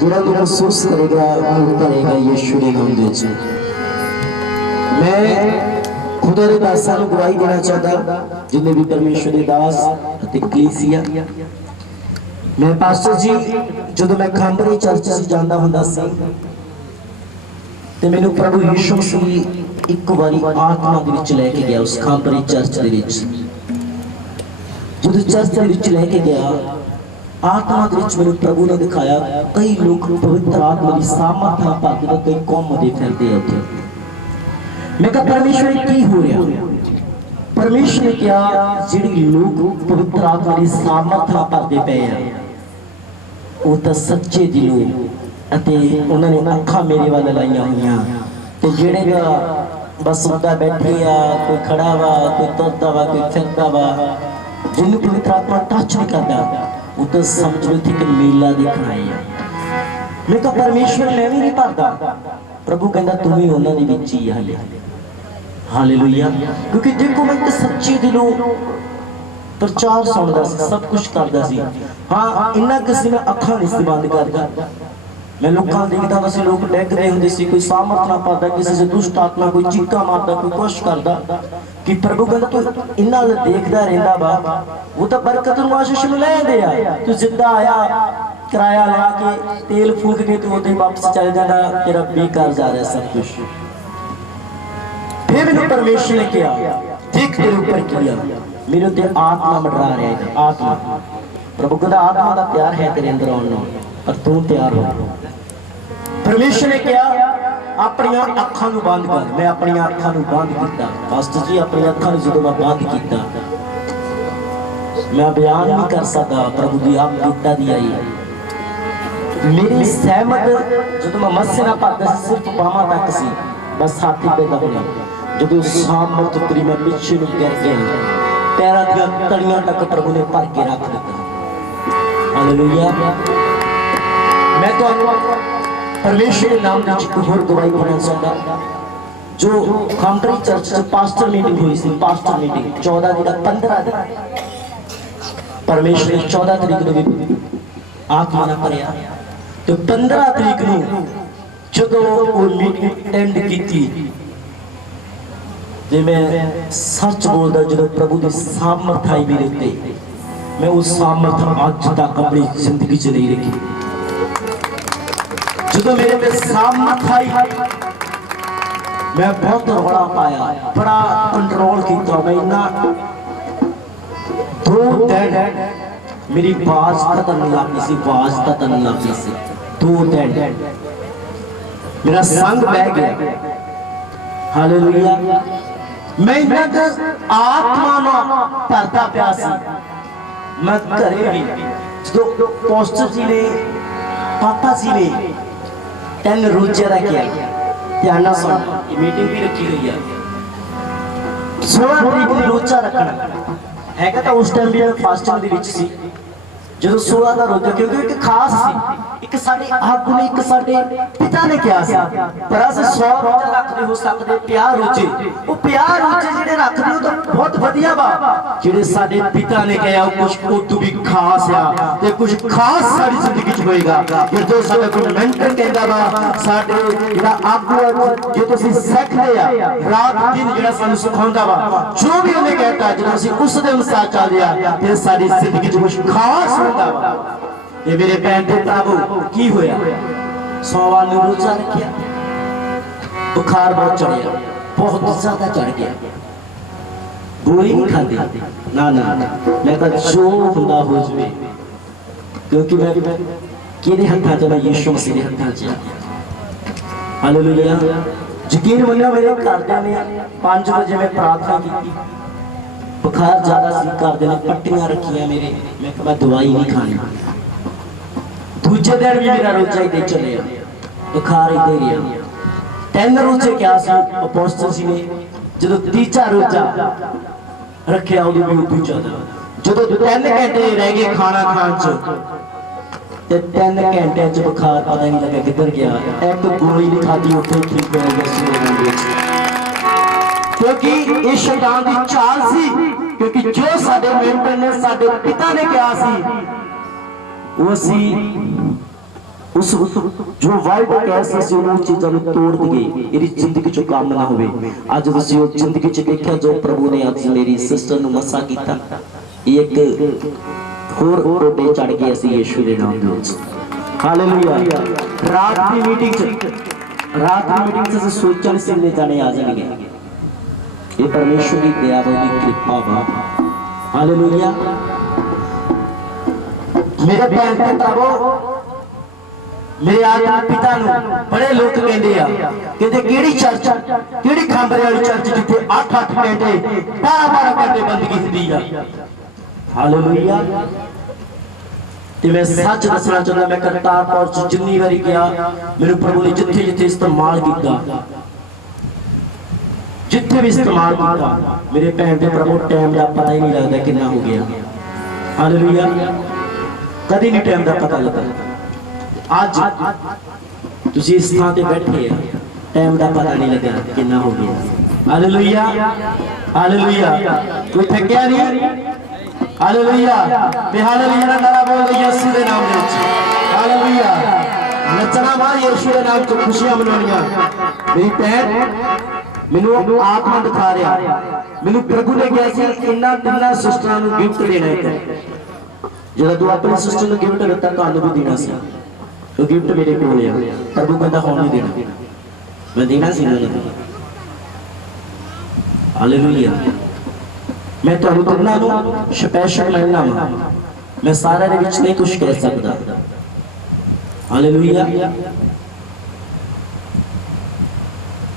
ਜਿਹੜਾ ਨੂੰ ਮਹਿਸੂਸ ਕਰੇਗਾ ਉਹ ਕਰੇਗਾ ਯਿਸੂ ਦੇ ਨਾਮ ਦੇ ਵਿੱਚ। मैं खुदा दे दासां नूं गवाही देना चाहता, जिन्हें भी परमेश्वर दे दास ते कलीसिया। मैं पास्टर जी जदों मैं खांबरे चर्च च जांदा हुंदा सी ते मैनूं प्रभु यीशु मसीह एक बारी आत्मा दे विच लैके गया उस खांबरे चर्च दे विच। जदों चर्च दे विच लैके गया आत्मा दे विच मैनूं प्रभु ने दिखाया कई लोग पवित्र आत्मा दी सामर्थ नाल भर के कई घुमदे फिरदे उत्थे। मैं कहा परमेश्वर की हो रहा। परमेश्वर ने क्या जिहड़ी लोग पवित्र आत्मा की सामर्थ नाल भरदे पे आ वो तो सच्चे दिलों अते उन्होंने अखां मेरे वाल लाइया हुई ते जिहड़े बस उदा बैठे आ, कोई खड़ा वा, कोई तुरदा वा, कोई फिरदा वा, जिन्होंने पवित्र आत्मा टच नहीं करता वो तो समझ लो कि मेला देखना है। मैं कहा परमेश्वर मैं भी नहीं भरदा। प्रभु कहता तुम ही उन्होंने विच ही हाले। हालेलुया। क्योंकि देखो मैं तो सच्चे दिलों प्रचार सुनता सी, सब कुछ करता सी। हाँ इन्ना किसी में अखां नहीं सी बंद करता। मैं लोगों देखता सी लोग डैगदे हुंदे सी, कोई सामर्थ ना पाता, किसी से दुष्ट आत्मा कोई चीका मारता, कोई कुछ करता कि प्रभु कहता तू इन्ना देखता रहिंदा वा वो तो बरकत नूं आशीष नूं लैंदे आ। तू जिद्दां आया किराया ला के तेल फूक के तू उधर वापस चल जाना, तेरा बेकार जा रहा है सब कुछ। फिर मैंने परमेश्वर ने किया देख तेरे ऊपर किया, मेरे उत्ते आत्मा मंडरा रहा है। आत्मा प्रभु का आत्मा का प्यार है तेरे अंदर आने और तू तैयार हो। परमेश्वर ने किया अपनी अखां नूं बंद कर। मैं अपनी अखां नूं बंद किया। पास्टर जी अपनी अखां नूं जदों मैं बंद किया मैं बयान नहीं कर सकता प्रभु की आप पिता दी आई मेरी सहमत जो मैं मस्से ना पाता सिर्फ बाहां तक सी, बस हाथी पे दबने जो सामर्थ उतरी मैं पिछे नूं गिर गया, पैरों दी तलियां तक प्रभु ने भर के रख दिता। हालेलुया। मैं तो परमेश्वर के नाम की एक होर गवाही देना चाहता। जो खामरी चर्च च पास्टर मीटिंग हुई सी, पास्टर मीटिंग 14 दिन 15 दिन परमेश्वर ने 14 तरीक नूं भी आत्मा ना भरिया तो 15 तरीक नूं जदों वो मीटिंग एंड कीती ते मैं सच बोलदा जो प्रभु की सामर्थ आई मेरे उत्ते मैं उस सामर्थ अज तक अपनी जिंदगी च नहीं रखी। जो मेरे पे सामत आई मैं बहुत रौला पाया, बड़ा कंट्रोल किया मैं इन्ना 2 दिन मेरी आवाज खत्म नहीं लगती सी, आवाज खत्म नहीं लगती सी 2 दिन मेरा संग बह गया। हालेलुया। मैं इन्ना आत्मा ना भरता पिया सी। मैं घरे भी जो पोस्टर जी ने पापा जी ने 3 रोजे रखे, ध्यान नाल सुन, मीटिंग भी रखी हुई है 16 तरीक ਨੂੰ रोजा रखना हैगा। तो उस टाइम भी मैं फास्टिंग ਦੇ ਵਿੱਚ ਸੀ ਜਦੋਂ 16 ਦਾ ਰੋਜ਼ਾ, ਕਿਉਂਕਿ ਇੱਕ ਖਾਸ ਸੀ, ਇੱਕ ਸਾਡੇ ਆਗੂ ਨੇ, ਇੱਕ ਸਾਡੇ ਪਿਤਾ ਨੇ ਕਿਹਾ ਸੀ ਪਰ ਅਸੀਂ 100 ਰੋਜ਼ਾ ਰੱਖਦੇ ਹੋ ਸਕਦੇ 50 ਰੋਜ਼ੇ। ਉਹ 50 ਰੋਜ਼ੇ ਜਿਹੜੇ ਰੱਖਦੇ ਹੋ ਤਾਂ ਬਹੁਤ ਵਧੀਆ ਵਾ, ਜਿਹੜੇ ਸਾਡੇ ਪਿਤਾ ਨੇ ਕਿਹਾ ਉਹ ਕੁਝ ਉਦੋਂ ਵੀ ਖਾਸ ਆ ਤੇ ਕੁਝ ਖਾਸ ਸਾਡੀ ਜ਼ਿੰਦਗੀ 'ਚ ਹੋਏਗਾ। ਜਦੋਂ ਸਾਡਾ ਕੋਈ ਮੈਂਟਰ ਕਹਿੰਦਾ ਵਾ, ਸਾਡੇ ਜਿਹੜਾ ਆਗੂ ਜੇ ਤੁਸੀਂ ਸਿੱਖਦੇ ਆ ਰਾਤ ਦਿਨ ਜਿਹੜਾ ਸਾਨੂੰ ਸਿਖਾਉਂਦਾ ਵਾ, ਜੋ ਵੀ ਉਹਨੇ ਕਹਿਤਾ ਜਦੋਂ ਅਸੀਂ ਉਸ ਦੇ ਅਨੁਸਾਰ ਚੱਲਦੇ ਆ ਫਿਰ ਸਾਡੀ ਜ਼ਿੰਦਗੀ 'ਚ ਕੁਝ ਖਾਸ ये मेरे भैन के प्रभु की होया, सोमवार ने रोजा रखिया, बुखार बहुत चढ़िया, बहुत ज्यादा चढ़ गया, गोली नहीं खाती ना ना मैं तो जो बंदा हो जाए, क्योंकि मैं किने हत्था च मैं यीशु मसीह के हत्था च। हालेलुया। यकीन मन्नो मेरे घरदे ने 5 बजे मैं प्रार्थना की, बुखार ज्यादा सी, घरदे ने पट्टियां रखियां मेरे, मैं कहा दवाई नहीं खानी। दूजे दिन भी मेरा रोजा ही चले, बुखार ही दे गया। 3 रोजे क्या सी अपोस्टल जी ने, जो तीजा रोजा रखिया उदों भी उदों ज्यादा, जो 3 घंटे रह गए खाना खान च 3 घंटे च बुखार पता नहीं लगा किधर गया, एक गोली नहीं खाधी उत्थे ठीक हो गया। क्योंकि ये शैतान की चाल सी, क्योंकि जो साडे मेंटर ने साडे पिता ने कहा सी वो सी उस जो वर्ल्ड कैसे सी उन चीज़ों को तोड़ दिए, मेरी जिंदगी चो काम ना होवे। आज तुसी वो जिंदगी च देखा जो प्रभु ने आज मेरी सिस्टर नु मसा कीता, एक होर रोटे चढ़ गए सी यीशु दे नाम दे विच। हालेलुया। रात की मीटिंग च सोचण से ले जाने आ जाएंगे, ये परमेश्वर की दया व कृपा वा। हालेलुया। मेरे भैन के प्रभु मेरे आत्मा पिता नु बड़े लोग कहते हैं केड़ी चर्च, केड़ी खांबरे वाली चर्च जिथे 8-8 घंटे 12-12 घंटे बंदगी हुंदी आ। हालेलुया। ते मैं सच दसना चाहता, मैं करतारपुर च जिन्नी बारी गया मेरे प्रभु ने जिथे जिथे इस्तेमाल किया, जिथे भी इस्तेमाल किया मेरे भैन के प्रभु टाइम का पता ही नहीं लगता कितना हो गया। हालेलुया। कभी नहीं टाइम का पता लगता। आज तुसी इस स्थान पे बैठे हैं, टाइम का पता नहीं लगा कितना हो गया। हालेलुया। हालेलुया। कोई थकिया नहीं। हालेलुया। हालेलुया ना नारा बोल दे यीशु के नाम में। हालेलुया। नचना मार यीशु के नाम च खुशियां मनानियां। मेरी भैन मैनू आत्मा दिखा रहा, मैनू प्रभु ने कहा सी इन्ना 3 सिस्टरां नू गिफ्ट देना है। जब तू अपनी सिस्टर नू गिफ्ट दिता तुहानू भी देना सी, तो गिफ्ट मेरे कोल है। प्रभु कहता हुण नहीं देना, मैं देना सी उन्होंने। हालेलुया। मैं तुहानू तिन्हां नू स्पेशल मिलना वा, मैं सारे दे विच नहीं कुछ कह सकदा। हालेलुया।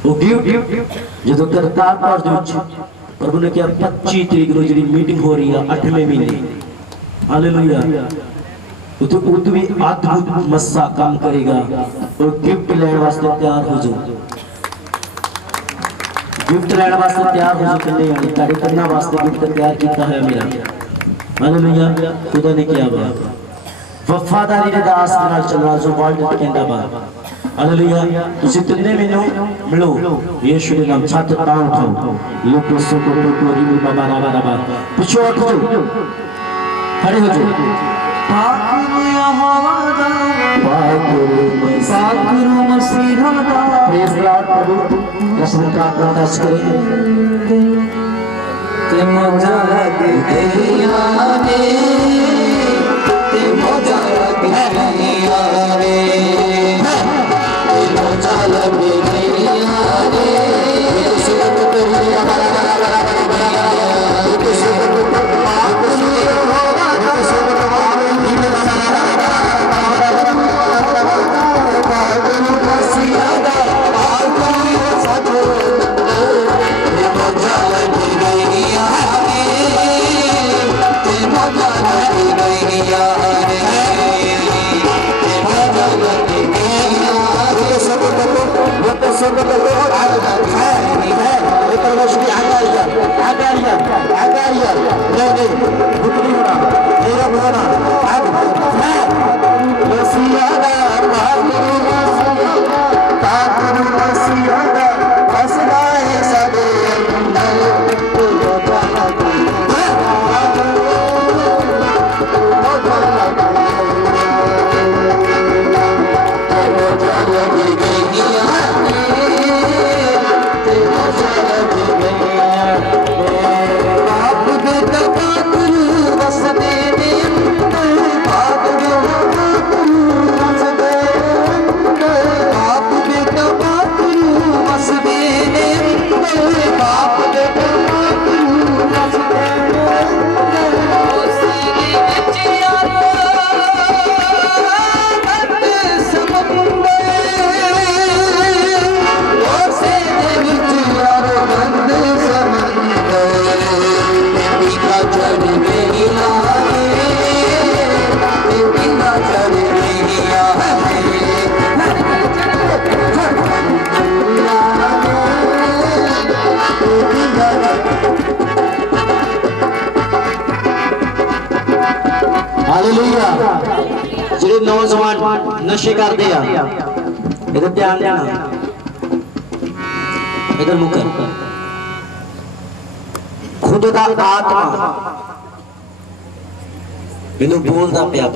वो गिफ्ट जो करतारपुर दे विच प्रभु ने कहा 25 तरीक नू जी मीटिंग हो रही है 8वें महीने। हालेलुया। उतो भी अद्भुत मस्सा काम करेगा और गिफ्ट लेने वास्ते तैयार हो जाओ, गिफ्ट लेने वास्ते तैयार हो जाओ। किन्ने यानी तारे करना वास्ते गिफ्ट तैयार किया है मेरा। हालेलुया। खुदा ने किया बा वफादारी दे दास दे नाल चलना जो वर्ल्ड कहंदा बा। हालेलुया। तुसी तिन्ने मैनू मिलो यीशु दे नाम छत तां उठाओ लोको सुको को रिमी बाबा राबा राबा पिछो उठ जाओ, खड़े हो जाओ। पाकुरु यहोवा दा पाकुरु मसीह दा। Praise Lord. प्रभु रसूल का प्रकाश करें ते मजा लगे आने, ते मजा लगे आने। सुंदर करते हो ये परमेश्वरी आगे नहीं भुतनी होना मेरा होना मसीहा ਜਿਹੜੇ ਨੌਜਵਾਨ ਨਸ਼ੇ ਕਰਦੇ ਆ ਇਹਦਾ ਧਿਆਨ ਦੇਣਾ ਇਧਰ ਮੁੱਕ ਖੁਦ ਦਾ ਆਤਮਾ ਮੈਨੂੰ ਬੋਲਦਾ ਪਿਆ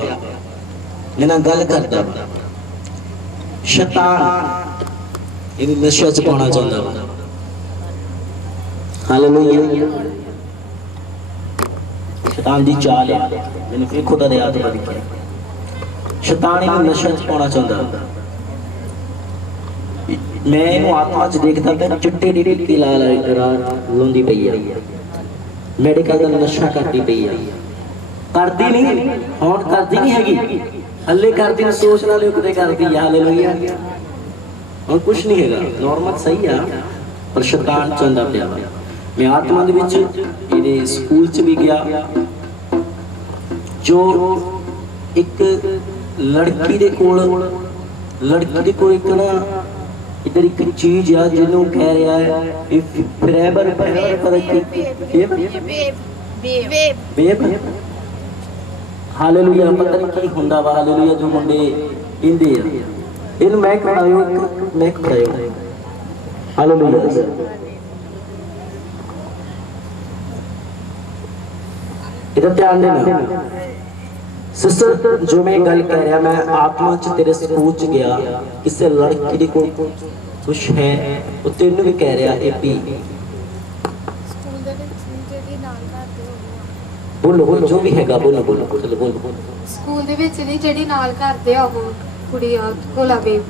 ਇਹਨਾਂ ਗੱਲ ਕਰਦਾ ਸ਼ੈਤਾਨ ਇਹਨੂੰ ਨਸ਼ੇ ਚ ਪਾਉਣਾ ਚਾਹੁੰਦਾ ਹਾਲੇਲੂਇਆ शैतान की चाल है मैंने फिर खुदा दे आत्मा दिखा शैतान इन्हें नशे च पाना चाहता मैं इन्हू आत्मा च देखता पिया चिट्टे डी टिक्की ला लाउंदी पई है मेडिकल का नशा करती पई है करती नहीं हुण करती नहीं हैगी हल्ले करती ने सोच ला लियो किते करती हालेलुया हुण कुछ नहीं हैगा नॉर्मल सही है पर शैतान चाहता पिया मैं आत्मा दे विच इहदे स्कूल च भी गया जो एक लड़की दे कोल एक ना इधर एक चीज है जिन्हों कह रहा है फरेबर हालेलुया पता नहीं की हुंदा वा हालेलुया जो मुंडे कहंदे आ इहनूं मैं खड़ायो हालेलुया इधर ध्यान देना सिस्टर जो मैं गल कह रहा मैं आत्मा च तेरे स्कूल च गया किसी लड़की को कुछ है वो तेन भी कह रहा है भी बोलो बोलो जो भी हैगा बोलो बोलो चलो बोलो ਸਕੂਲ ਦੇ ਵਿੱਚ ਨਹੀਂ ਜਿਹੜੀ ਨਾਲ ਕਰਦੇ ਆ ਉਹ ਕੁੜੀ ਆ ਕੋਲਾਵੇ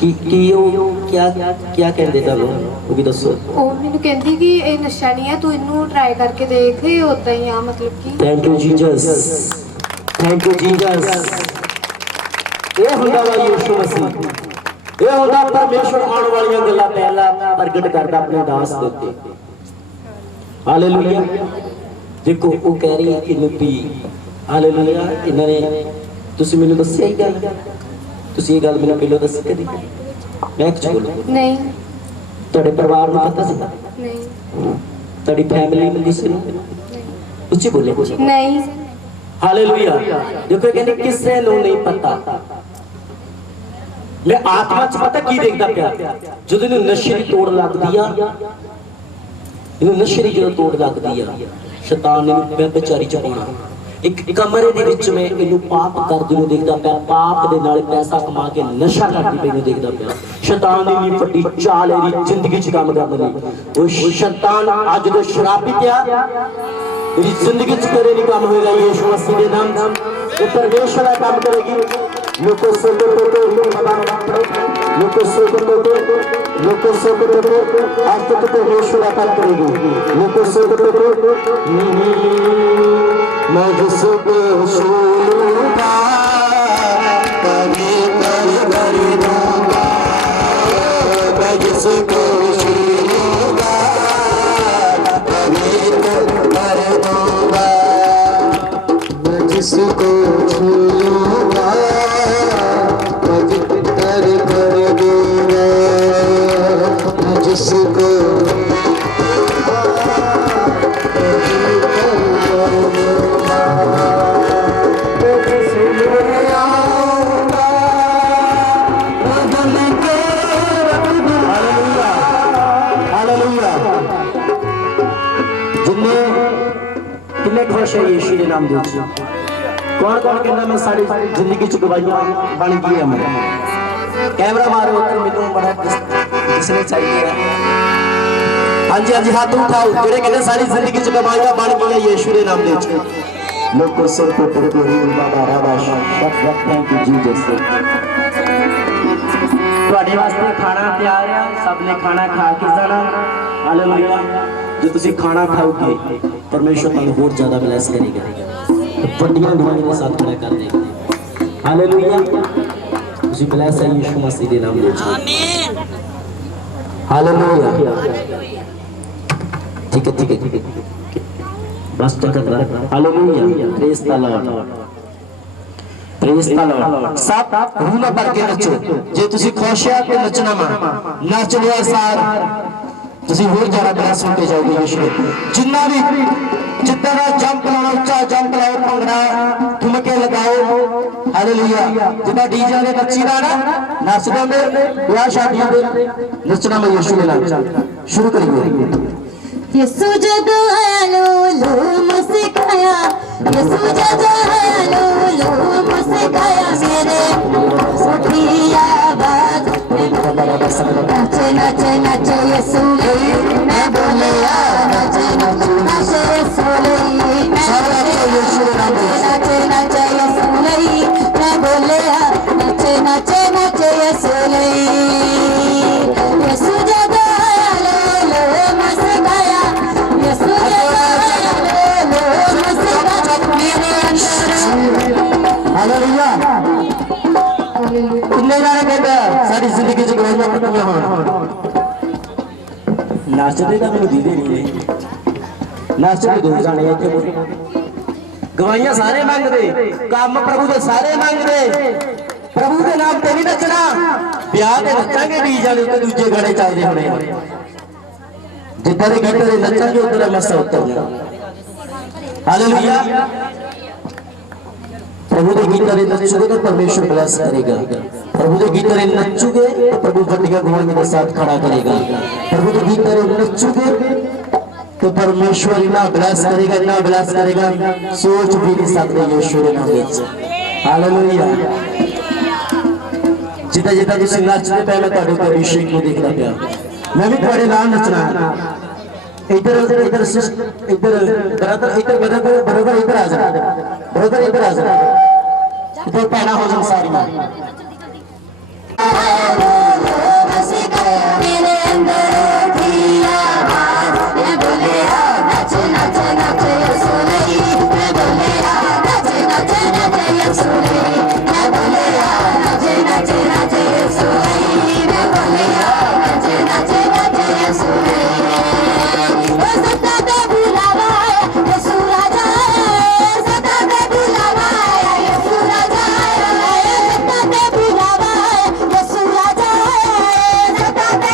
ਕੀ ਉਹ क्या कहते ਤੁਹਾਨੂੰ ਉਹ ਵੀ ਦੱਸੋ ਉਹ ਮੈਨੂੰ ਕਹਿੰਦੀ ਕਿ ਇਹ ਨਸ਼ਾ ਨਹੀਂ ਹੈ ਤੂੰ ਇਹਨੂੰ ਟਰਾਈ ਕਰਕੇ ਦੇਖ ਇਹ ਉਦਾਂ ਹੀ ਆ ਮਤਲਬ ਕਿ ਥੈਂਕ ਯੂ ਜੀਸਸ ਇਹ ਹੁੰਦਾ ਵਾ ਯਿਸੂ ਮਸੀਹ ਇਹ ਹੁੰਦਾ ਪਰਮੇਸ਼ਰ ਆਉਣ ਵਾਲੀਆਂ ਗੱਲਾਂ ਪਹਿਲਾਂ ਪ੍ਰਗਟ ਕਰਦਾ ਆਪਣੇ ਦਾਸ ਦੇ ਉੱਤੇ ਹਾਲੇਲੂਇਆ ਦੇਖੋ ਉਹ ਕਹਿ ਰਹੀ ਕਿ ਨਬੀ ਹਾਲੇਲੂਇਆ ਇਹਨਾਂ ਨੇ ਤੁਸੀਂ ਮੈਨੂੰ ਦੱਸਿਆ ਹੀ ਗੱਲ ਤੁਸੀਂ ਇਹ ਗੱਲ ਮੈਨੂੰ ਪਹਿਲਾਂ ਦੱਸੀ ਕਦੀ ਮੈਂ ਕੁਝ ਬੋਲੂ ਨਹੀਂ ਤੁਹਾਡੇ ਪਰਿਵਾਰ ਨੂੰ ਪਤਾ ਸੀ ਨਹੀਂ ਤੁਹਾਡੀ ਫੈਮਿਲੀ ਨੂੰ ਕਿਸੇ ਨੂੰ ਉੱਚੀ ਬੋਲੇ ਨਹੀਂ हालेलुया देखो कहने किसे नु नहीं पता मैं आत्मा च पता की देखदा पिया जद इनु नशे दी तोड़ लगदी आ इनु नशे दी जद तोड़ लगदी आ शैतान ने व्यभिचारी च पाउणा एक कमरे दे विच में इनु पाप करदी नु देखदा पिया पाप दे नाल पैसा कमा के नशा करदी पई नु देखदा पिया शैतान दी नी फटी चाल एदी जिंदगी च काम करन लई ओ शैतान अज दे शराबी पिया मेरी जिंदगी च करे नहीं काम होएगा यीशु मसीह के नाम ये परमेश्वर का काम करेगी लोगों से आज तक परमेश्वर का काम करेगी लोगों से मैं जिसको छूऊंगा कभी कर दूंगा मैं जिसको छूऊंगा कभी कर दूंगा मैं जिसको छूऊंगा पवित्र कर दूंगा जिसको किन्ने खुश है यीशु के नाम दे कौन कौन कहना मैं सारी जिंदगी च गवाइयां बन गई है मैं कैमरा मारो उधर मैनू बड़ा जिसने चाहिए हाँ जी हाँ जी हाथ उठाओ जेड़े कहते सारी जिंदगी च गवाइयां बन गई है यीशु के नाम दे लोगों सिर को पर कोई बाबा राबाश थैंक यू जीसस ਤੁਹਾਡੇ ਵਾਸਤੇ ਖਾਣਾ ਤਿਆਰ ਆ ਸਭ ਨੇ ਖਾਣਾ ਖਾ ਕੇ ਜਾਣਾ ਹਾਲੇਲੂਇਆ ਜੇ ਤੁਸੀਂ ਖਾਣਾ ਖਾਓਗੇ परमेश्वर ਤੁਹਾਨੂੰ ਹੋਰ ਜ਼ਿਆਦਾ ਬਲੈਸ ਕਰੇਗਾ ਵੱਡੀਆਂ ਦੁਆਵਾਂ ਦੇ ਸਾਥ ਖੜਾ ਕਰ ਦੇਗਾ ਹਾਲੇਲੂਇਆ ਤੁਸੀਂ ਬਲੈਸ ਹੈ ਯਿਸੂ ਮਸੀਹ ਦੇ ਨਾਮ ਵਿੱਚ ਆਮੀਨ ਹਾਲੇਲੂਇਆ ठीक है बस टकत hallelujah praise the Lord praise the Lord सब रूह में भर के नचो जे ਤੁਸੀਂ खुश ਆ ਤੇ ਨੱਚਣਾ ਵਾ ਨੱਚ ਲਿਆ ਸਾਰ ਤੁਸੀਂ ਹੋਰ ਜ਼ਿਆਦਾ ਬਲੈਸ ਹੁੰਦੇ ਜਾਓਗੇ ਯਿਸੂ ਜਿੰਨਾ ਵੀ ਜਿੱਦਾਂ ਦਾ ਜੰਪ ਲਾਉਣਾ ਉੱਚਾ ਜੰਪ ਲਾਓ ਭੰਗੜਾ ਠੁਮਕੇ ਲਗਾਓ ਹਾਲੇਲੂਇਆ ਜਿੱਦਾਂ ਡੀਜੇ ਦੇ ਨੱਚੀ ਦਾ ਨਾ ਨੱਚਦੇ ਨੇ ਵਿਆਹ ਸ਼ਾਦੀਆਂ ਦੇ ਨੱਚਣਾ ਮੈਂ ਯਿਸੂ ਦੇ ਨਾਲ ਸ਼ੁਰੂ ਕਰੀਏ यीशु जब आया लो मुस्काया यीशु जब आया लो मुस्काया मेरे उठी आवाज नाचे नाचे नाचे यीशु मैं बोले नाचे नाचे नाचे यीशु नाचे नाचे यीशु मैं बोले नाचे नाचे नाचे यीशु यीशु जब हालेलुया किन्ने जाने कहते सारी जिंदगी च गवाइयां पट्टियां होण नाचते तो मैनूं दीदे नहीं नाचते दो जाने इत्थे गवाइयां सारे मंगदे काम प्रभु दे सारे मंगदे प्रभु दे नाम ते नहीं नचना ब्याह ते नचांगे डीजे दे उत्ते दूजे गाने चलदे होणे जिद्दां दे गीत ते नचांगे उधर मसा उतरना हालेलुया प्रभु के गीत नचोगे तो परमेश्वर ब्लेस करेगा प्रभु के गीत नचोगे तो प्रभु बढ़िया गुण के साथ खड़ा करेगा प्रभु के गीत नचोगे तो परमेश्वर इतना ब्लेस करेगा सोच भी नहीं सकते यीशु के नाम में हालेलुया जिदा जिदा तुम नचते पे मैं तुहाडे ते अभिषेक को देखदा पिया मैं भी तुहाडे नाल नचना इधर इधर इधर ब्रदर इधर आ जा ब्रदर इधर आ जा इधर पहना हो जाए सारियां मेरे अंदर उठी आवाज मैं बोले नाचे नाचे नाचे यीशु मैं बोले नाचे नाचे नाचे यीशु मैं बोले नाचे नाचे नाचे यीशु मैं बोले नाचे नाचे नाचे यीशु सत्ता पे बुलावा यीशु राजा सत्ता पे बुलावा यीशु राजा सत्ता पे बुलावा यीशु राजा सत्ता पे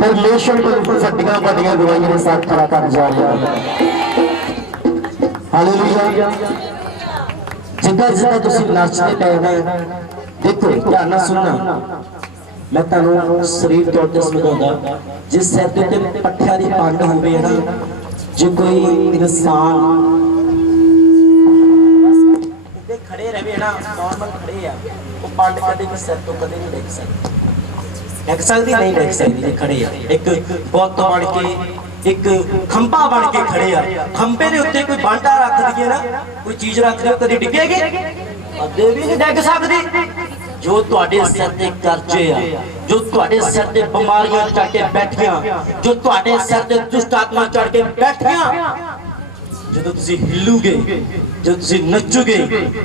परमेश्वर को वड्डियां वड्डियां गवाइयां के साथ खड़ा कर जा रहा है। हालेलुया। जिद्दां जिद्दां तुसीं नचदे पए हो, देखो ध्यान नाल सुनना, मैं तुहानूं शरीर तौर ते समझाउंदा। जिस सिर दे उत्ते पट्ठियां दी पंड होवे ना, जे कोई इंसान इत्थे खड़े रहे ना, नॉर्मल खड़े आ, वो पंड कदे भी सिर तो कदे नहीं डिग सकदी, डिग सकदी नहीं डिग सकदी। जे खड़े आ एक बहुत बन के एक खंभा बन के खड़े आ, खंभे दे उत्ते कोई बांटा रख दईए ना, कोई चीज रख दईए, कदी डिगेगी कदे भी नहीं डिग सकदी। जो तुहाडे सिर ते कर्जे आ, जो तुहाडे सिर ते बीमारियां चढ़ के बैठियां, जो तुहाडे सिर ते दुष्ट आत्मा चढ़ के बैठियां, ਜਦੋਂ ਤੁਸੀਂ ਹਿੱਲੂਗੇ, ਜਦੋਂ ਤੁਸੀਂ ਨੱਚੋਗੇ,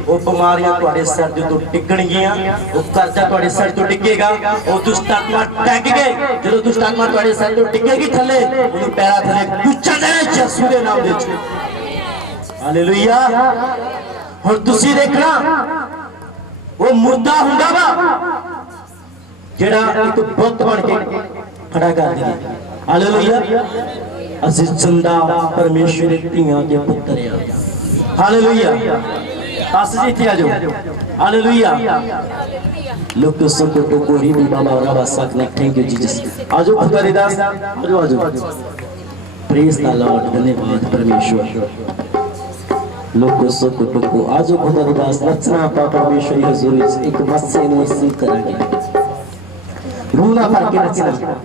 ਉਹ ਬਿਮਾਰੀਆਂ ਤੁਹਾਡੇ ਸਿਰ ਦੇ ਉੱਤੋਂ ਡਿੱਗਣਗੀਆਂ, ਉਹ ਕਰਜ਼ਾ ਤੁਹਾਡੇ ਸਿਰ ਤੋਂ ਡਿੱਗੇਗਾ, ਉਹ ਦੁਸ਼ਟ ਆਤਮਾ ਡਿੱਗ ਗਏ। ਜਦੋਂ ਦੁਸ਼ਟ ਆਤਮਾ ਤੁਹਾਡੇ ਸਿਰ ਤੋਂ ਡਿੱਗੇਗੀ ਥੱਲੇ, ਉਹਨੂੰ ਪੈਰਾਂ ਥੱਲੇ ਕੁਚਲ ਦੇਣਾ ਯਿਸੂ ਦੇ ਨਾਮ ਵਿੱਚ। ਹਾਲੇਲੂਇਆ। ਹੁਣ ਤੁਸੀਂ ਦੇਖਣਾ, ਉਹ ਮੁਰਦਾ ਹੁੰਦਾ ਵਾ ਜਿਹੜਾ ਇੱਕ ਬੁੱਤ ਬਣ ਕੇ ਖੜਾ ਕਰ ਦਿੰਦਾ। ਹਾਲੇਲੂਇਆ। ਅਸੀਂ ਜਿੰਦਾ परमेश्वर ਦੇ ਧੀਆਂ ਦੇ ਪੁੱਤਰ ਆ। ਹਾਲੇਲੂਇਆ। ਪਾਸ ਜੀ ਇੱਥੇ ਆ ਜਾਓ। ਹਾਲੇਲੂਇਆ। ਲੋਕ ਸਭ ਤੋਂ ਕੋਰੀ ਵੀ ਬਾਬਾ ਰੱਬਾ ਸਕਨੇ। Thank you Jesus. ਆਜੋ ਖੁਦਾ ਦੇ ਦਾਸ, ਆਜੋ ਆਜੋ। Praise the Lord. धन्यवाद परमेश्वर। लोग सब को आजो खुदा दी दास नचना पा परमेश्वर की हजूरी में एक मस्से नु सीख करांगे। रूना भर के नचना।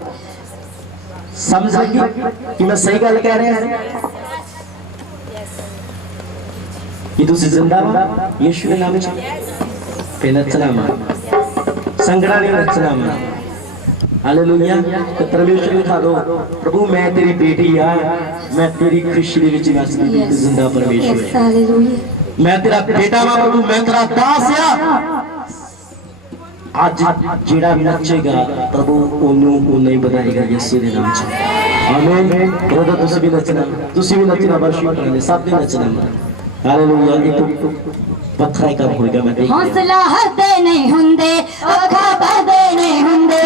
समझ लगी कि मैं सही गल कह रहा हूं? कि तुसी जिंदा हो यीशु के नाम में पे नचना मा संगड़ा नहीं नचना मा। हालेलुया। तो परमेश्वर को खा दो, प्रभु मैं तेरी बेटी आ, मैं तेरी खुशी दे विच नचदी दी जिंदा परमेश्वर। हालेलुया। मैं तेरा बेटा वा प्रभु, मैं तेरा दास आ। आज जेड़ा नचेगा प्रभु ओनू ओने ही बनाएगा यीशु दे नाम च। आमीन। और तुसी भी नचना वर्शिप करने सब ने नचना। हालेलुया। एक पत्थर का होएगा मैं देख हौसला हदे नहीं हुंदे अखा भरदे नहीं हुंदे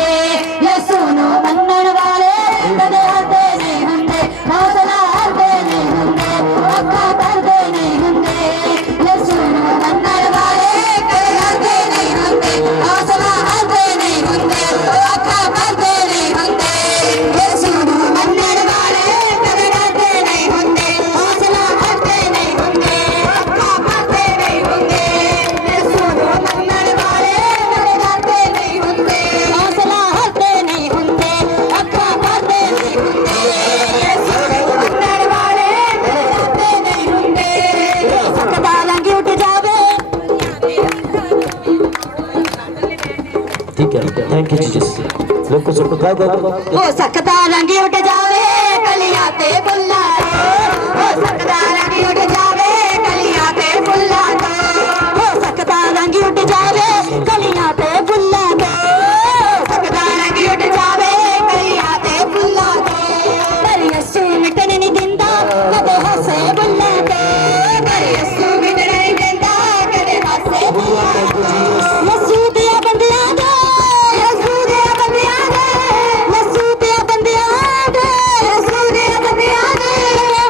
यीशु नु मनण वाले कदे हदे नहीं हुंदे। हौसला हदे नहीं हुंदे अखा भरदे नहीं हुंदे यीशु नु मनण वाले कदे हदे नहीं हुंदे। हौसला हदे नहीं हुंदे अखा भरदे नहीं हुंदे यीशु नु मनण वाले कदे हदे नहीं हुंदे। हौसला हदे नहीं हुंदे अखा भरदे नहीं हुंदे यीशु नु मनण वाले कदे हदे नहीं हुंदे। हौसला हदे नहीं हुंदे अखा भरदे नहीं हुंदे यीशु नु मनण वाले कदे हदे नहीं हुंदे। सकदा लंघ उठ जावे। ठीक है। Thank you Jesus. लोग को सबको गाओ। हो सकदा लंघ उठ जावे कलियां ते फुल्लां तो। हो सकदा लंघ उठ जावे कलियां ते फुल्लां तो। हो सकदा लंघ उठ जावे कलियां ते फुल्लां तो। हो सकदा लंघ उठ जावे कलियां ते फुल्लां तो। पर यीशु मिटन नहीं दिंदा कदे हसे बुल्लां ते। पर यीशु मिटन नहीं दिंदा कदे हसे बुल्लां ते। यीशु दे बंदियां दे यीशु दे बंदियां दे यीशु दे बंदियां दे यीशु दे बंदियां दे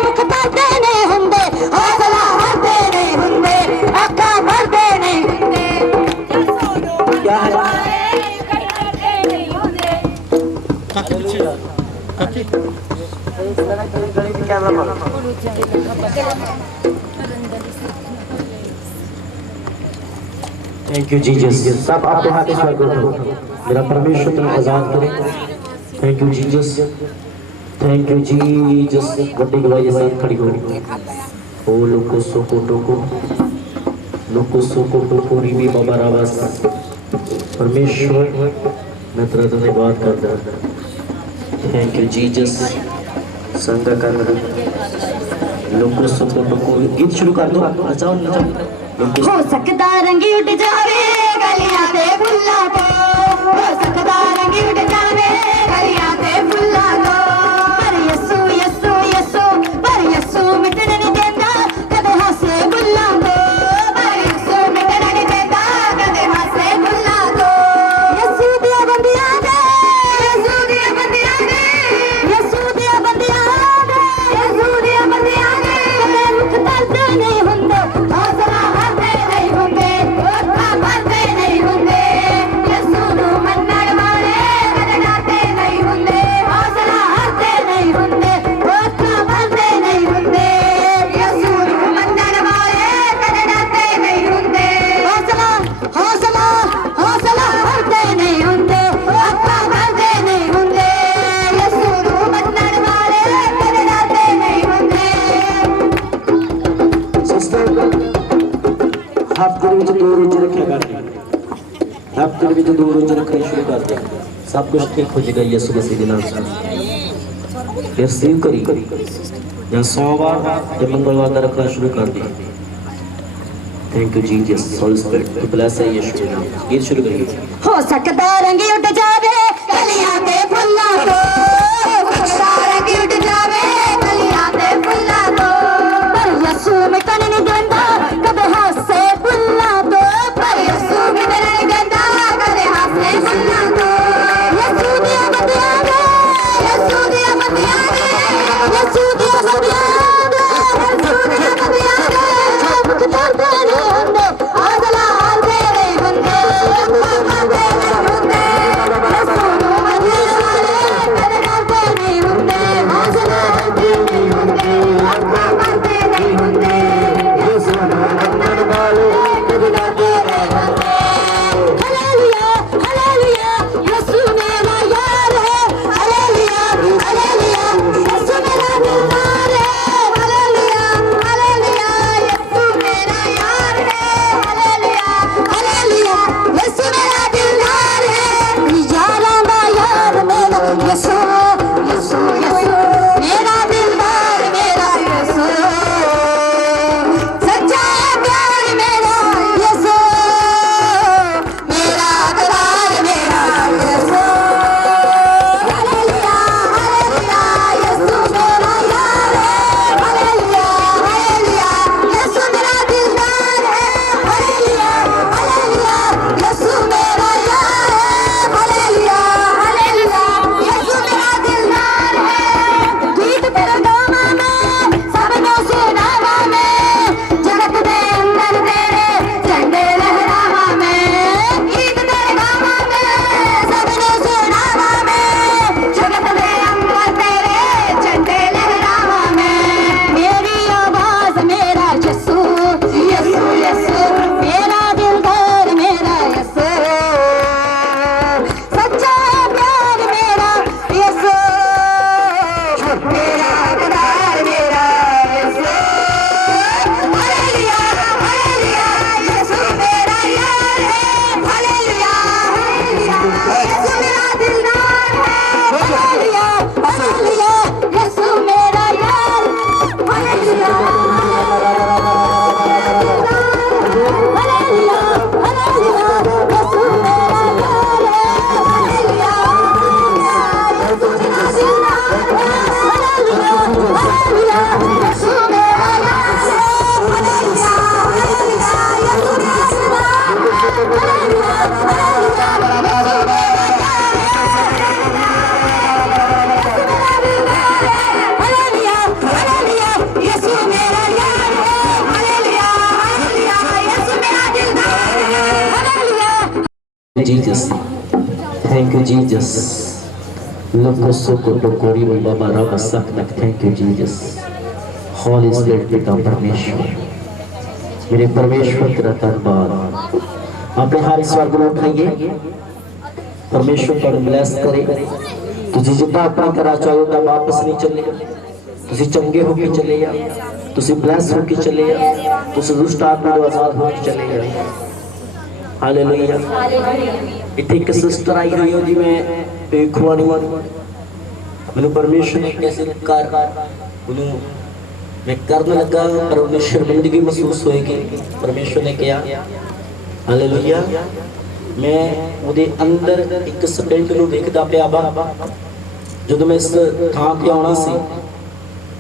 मुख भरदे नहीं हुंदे। हौसला हरदे नहीं हुंदे अखा भरदे नहीं हुंदे। क्या है? Thank you Jesus. सब आपके हाथ में स्वर्ग उठो। मेरा परमेश्वर तुम्हें आजाद करे। Thank you Jesus. Thank you Jesus. बड़ी गवाही के साथ खड़ी हो। ओ लोको सोको टोको लोको सोको टोको रिवी बाबा रावास। परमेश्वर मैं तेरा धन्यवाद करता। Thank you Jesus. संगा कर लोको सोको टोको गीत शुरू कर दो। नचाओ नचाओ। हो सकदा रंग उठ जावे गलियां ते फुल्लां तो। हो सकदा रंग उठ जावे गलियां ते फुल्लां तो। पर यीशु यीशु यीशु पर यीशु मिटन नहीं देता कदे हसे बुल्लां तो। पर यीशु मिटन नहीं देता कदे हसे बुल्लां तो। यीशु दी बंदियां दे यीशु दी बंदियां दे ਵਿੱਚ ਦੋ ਰੋਜ਼ ਰੱਖਣੀ ਸ਼ੁਰੂ ਕਰ ਦੇ, ਸਭ ਕੁਝ ਠੀਕ ਹੋ ਜਾਏਗਾ ਯਿਸੂ ਮਸੀਹ ਦੇ ਨਾਮ ਨਾਲ। ਫਿਰ ਰਿਸੀਵ ਕਰੀ ਜਾਂ ਸੋਮਵਾਰ ਤੇ ਮੰਗਲਵਾਰ ਦਾ ਰੱਖਣਾ ਸ਼ੁਰੂ ਕਰ ਦੇ। Thank you Jesus Holy Spirit to bless यीशु के नाम। गीत शुरू करिए। हो सकता रंग उठ जावे कलियां ते फुल्लां तो, हो सकता रंग उठ जावे कलियां ते फुल्लां तो, पर यीशु में कन नहीं गंदा कदे हासे फुल्लां तो, पर यीशु में कन नहीं गंदा कदे हासे फुल्लां तो। यीशु दिया बतिया दे, यीशु दिया बतिया दे, यीशु दिया बतिया दे, यीशु दिया बतिया दे, मुझ दर्द Jesus, thank you Jesus. Loko soko tokori baba rama saknak. Thank you Jesus. Holy Spirit पिता परमेश्वर, मेरे परमेश्वर तेरा धन्यवाद। अपने हाथ स्वर्ग में उठाइए, परमेश्वर पर ब्लेस करे। तुझे जितना अपना करा चाहो तो वापस नहीं चले, तुझे चंगे होके चले जा, तुझे ब्लेस होके चले जा, तुझे दुष्ट आत्मा तो आजाद होके चले जा। हालेलुया। इतने एक सिस्टर आई हुई हो जी, मैं खुआनी मैंने परमेश्वर ने कैसे कर मैं करने लगा, पर उन्हें शर्मिंदगी महसूस होएगी। परमेश्वर ने किया हालेलुया। मैं ਉਹਦੇ ਅੰਦਰ ਇੱਕ ਸਪਿਰਿਟ ਨੂੰ ਦੇਖਦਾ ਪਿਆ ਵਾ। ਜਦੋਂ ਮੈਂ ਇਸ ਥਾਂ ਤੇ ਆਉਣਾ ਸੀ,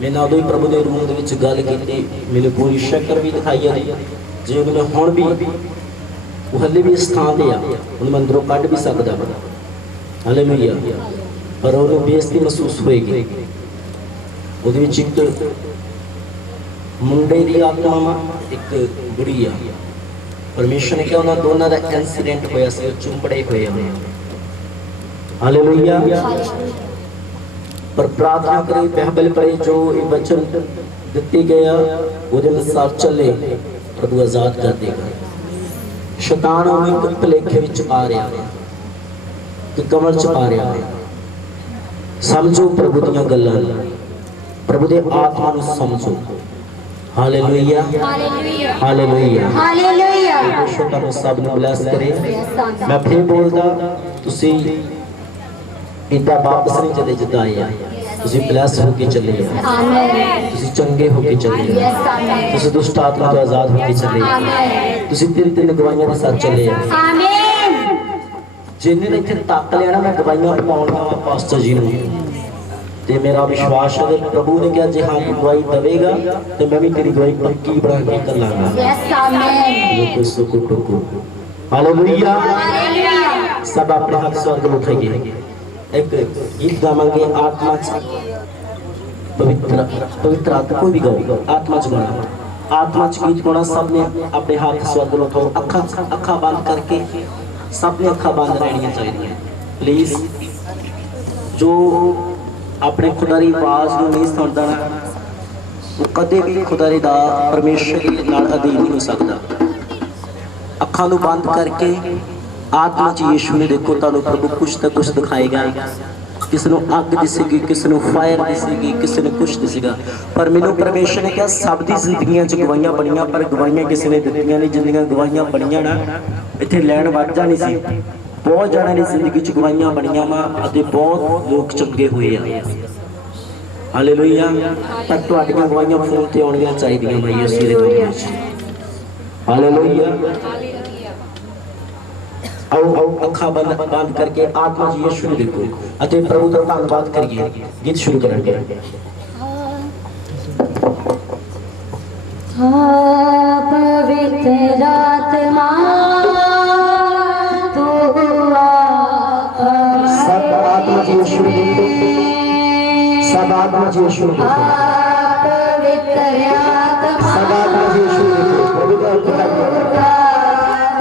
ਮੈਂ ਨਾਲ ਹੀ ਪ੍ਰਭੂ ਦੇ ਰੂਮ ਦੇ ਵਿੱਚ ਗੱਲ ਕੀਤੀ, ਮੈਨੂੰ ਪੂਰੀ ਸ਼ਕਰ ਵੀ ਦਿਖਾਈ ਆ ਜੇ ਉਹਨੇ ਹੁਣ ਵੀ ਉਹ ਹਲੇ ਵੀ ਇਸ ਥਾਂ ਤੇ ਆ, ਉਹਨੂੰ ਅੰਦਰੋਂ ਕੱਢ ਵੀ ਸਕਦਾ ਵਾ। ਹਾਲੇਲੂਇਆ। ਪਰ ਉਹਨੂੰ ਬੇਇੱਜ਼ਤੀ ਮਹਿਸੂਸ ਹੋਏਗੀ। ਉਹਦੇ ਵਿੱਚ ਇੱਕ ਮੁੰਡੇ ਦੀ ਆਤਮਾ ਵਾ, ਇੱਕ ਬੁੜੀ ਆ। परमेश्वर ने क्या उन्होंने दोनों का इंसिडेंट होया सी, चुंबड़े हुए हैं। हालेलुया। पर प्रार्थना करें, बाइबल पढ़े, जो ये वचन दिते गया वो अनुसार चले, प्रभु आजाद कर देगा। शैतान उन्हें भलेखे विच पा रहा है, कि कमर च पा रहा है। समझो प्रभु दीयां गल्लां, प्रभु दे आत्मा नूं समझो। हालेलुया ਹਾਲੇਲੂਇਆ हालेलुया ਹਾਲੇਲੂਇਆ परमेश्वर ਤੁਹਾਨੂੰ ਸਭ ਨੂੰ ਬਲੈਸ ਕਰੇ। ਮੈਂ ਫਿਰ ਬੋਲਦਾ, ਤੁਸੀਂ ਇੱਦਾਂ ਵਾਪਸ ਨਹੀਂ ਚਲੇ ਜਿੱਦਾਂ ਆਏ ਆ। ਤੁਸੀਂ ਬਲੈਸ ਹੋ ਕੇ ਚੱਲੇ ਆ, ਆਮੇਨ ਤੁਸੀਂ ਚੰਗੇ ਹੋ ਕੇ ਚੱਲੇ ਆ, ਯੈਸ ਆਮੇਨ ਤੁਸੀਂ ਦੁਸ਼ਟ ਆਤਮਾ ਤੋਂ ਆਜ਼ਾਦ ਹੋ ਕੇ ਚੱਲੇ ਆ, ਆਮੇਨ ਤੁਸੀਂ ਤਿੰਨ ਗਵਾਹੀਆਂ ਦੇ ਸਾਥ ਚੱਲੇ ਆ। ਆਮੇਨ ਜਿੰਨੇ ਨੇ ਇੱਥੇ ਤੱਕ ਲਿਆ ਨਾ, ਮੈਂ ਗਵਾਹੀਆਂ ਪਾਉਣੀਆਂ ਵਾ ਪਾਸਟਰ ਜੀ ਨੂੰ, ਤੇ ਮੇਰਾ ਵਿਸ਼ਵਾਸ ਹੈ ਕਿ ਪ੍ਰਭੂ ਨੇ ਕਿਹਾ ਜੇ ਹਾਂ ਤੂੰ ਗਵਾਹੀ ਦੇਵੇਗਾ ਤੇ ਮੈਂ ਵੀ ਤੇਰੀ ਗਵਾਹੀ ਪੱਕੀ ਬਣਾ ਕੇ ਚੱਲਾਂਗਾ। ਯੈਸ ਆਮੇਨ ਲੋਕੋ ਸੁਕੋ ਟੁਕੋ हालेलुया। ਹਾਲੇਲੂਇਆ सब अपने हाथ स्वर्ग में उठाइए, एक गीत गावांगे आत्मा पवित्र पवित्र आत्मा, कोई भी गाओ आत्मा च गाना, आत्मा च गीत गाना। सब ने अपने हाथ स्वर्ग में उठाओ, अखा बंद करके सब ने अखा बंद रहनी चाहिए प्लीज। जो अपने खुदा की आवाज़ को नहीं सुनता ना, वो कदे भी खुदा दा परमेश्वर के नाल अधीन नहीं हो सकता। ਅੱਖਾਂ ਨੂੰ ਬੰਦ ਕਰਕੇ ਆਤਮਾ 'ਚ ਯੀਸ਼ੂ ਨੇ ਦੇਖੋ, ਤੁਹਾਨੂੰ ਪ੍ਰਭੂ ਕੁਛ ਤਾਂ ਕੁਛ ਦਿਖਾਏਗਾ। ਕਿਸੇ ਨੂੰ ਅੱਗ ਦਿਸੇਗੀ, ਕਿਸੇ ਨੂੰ ਫਾਇਰ ਦਿਸੇਗੀ, ਕਿਸੇ ਨੂੰ ਕੁਛ ਦਿਸੇਗਾ। ਪਰ ਮੈਨੂੰ ਪਰਮੇਸ਼ਰ ਨੇ ਕਿਹਾ ਸਭ ਦੀ ਜ਼ਿੰਦਗੀਆਂ 'ਚ ਗਵਾਹੀਆਂ ਬਣੀਆਂ, ਪਰ ਗਵਾਹੀਆਂ ਕਿਸੇ ਨੇ ਦਿੱਤੀਆਂ ਨਹੀਂ। ਜਿੰਨੀਆਂ ਗਵਾਹੀਆਂ ਬਣੀਆਂ ਨਾ, ਇੱਥੇ ਲੈਣ ਵੱਧ ਜਾਣੀ ਸੀ। ਬਹੁਤ ਜਣਿਆਂ ਦੀ ਜ਼ਿੰਦਗੀ 'ਚ ਗਵਾਹੀਆਂ ਬਣੀਆਂ ਵਾ ਅਤੇ ਬਹੁਤ ਲੋਕ ਚੰਗੇ ਹੋਏ ਆ। ਹਾਲੇਲੂਇਆ। ਪਰ ਤੁਹਾਡੀਆਂ ਗਵਾਹੀਆਂ ਫੋਨ ਤੇ ਆਉਣੀਆਂ ਚਾਹੀਦੀਆਂ ਮੈਂ ਯਿਸੂ ਦੇ ਨਾਮ ਵਿੱਚ। हालेलुया। आओ अखा बंद करके आत्मा जी यीशु ने देखो अते प्रभु का धन्यवाद करिए। गीत शुरू करेंगे। पवित्र आत्मा तू सब आत्मा जी यीशु ने देखो, सब आत्मा जी यीशु ने देखो, पवित्र आत्मा सब आत्मा जी यीशु ने देखो। प्रभु का धन्यवाद।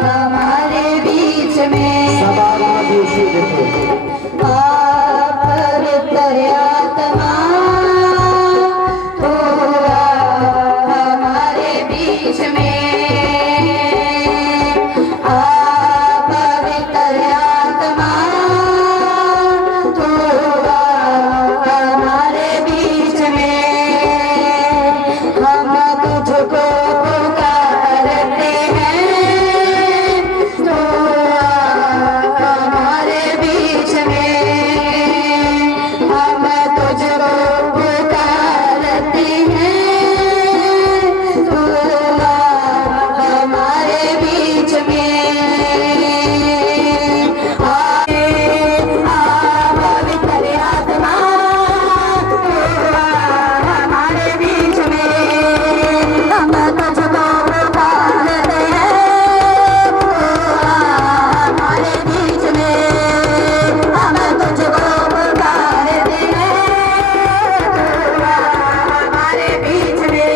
हमारे बीच में सब आत्मा जी यीशु ने देखो, पवित्र आत्मा तू हमारे बीच में पवित्र आत्मा तू हमारे बीच में हम तुझको पुकारते हैं तू हमारे बीच में हम तुझको पुकारते हैं तू हमारे बीच में पवित्र आत्मा तू हमारे बीच में हम तुझको पुकारते हैं तू हमारे बीच में हम तुझको पुकारते हैं तू हमारे बीच में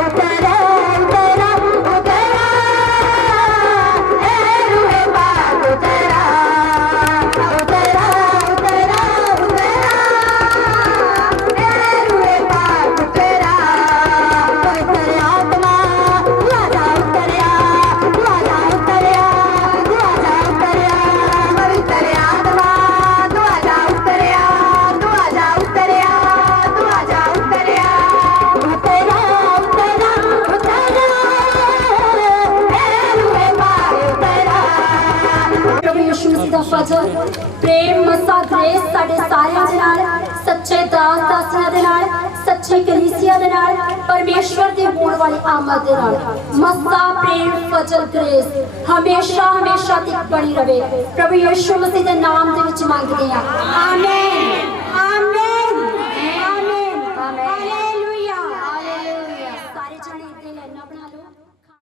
उतरा उतरा उतरा ए रूहे पाक उतरा उतरा उतरा उतरा ए रूहे पाक उतरा पवित्र आत्मा तू आजा उतरिया तू आजा उतरिया तू आजा उतरिया पवित्र आत्मा तू आजा उतरिया तू आजा उतरिया तू आजा उतरिया उतरा उतरा उतरा ए रूहे पाक उतरा। प्रभु यीशु मसीह ਦਾ ਫਜ਼ਲ ਪ੍ਰੇਮ ਮਸਾ ਗ੍ਰੇਸ ਸਾਡੇ ਸਾਰਿਆਂ ਦੇ ਨਾਲ, ਸੱਚੇ ਦਾਸ ਦਾਸੀਆਂ ਦੇ ਨਾਲ, ਸੱਚੀ ਕਲੀਸਿਆ ਦੇ ਨਾਲ, ਪਰਮੇਸ਼ਵਰ ਦੀ ਹੋਣ ਵਾਲੀ ਆਮਦ ਦੇ ਨਾਲ ਮਸਾ ਪ੍ਰੇਮ ਫਜ਼ਲ ਗ੍ਰੇਸ ਹਮੇਸ਼ਾ ਹਮੇਸ਼ਾ ਤੱਕ ਬਣੀ ਰਵੇ। ਪ੍ਰਭੂ ਯੀਸ਼ੂ ਮਸੀਹ ਦੇ ਨਾਮ ਦੇ ਵਿੱਚ ਮੰਗਦੇ ਹਾਂ, ਆਮੀਨ।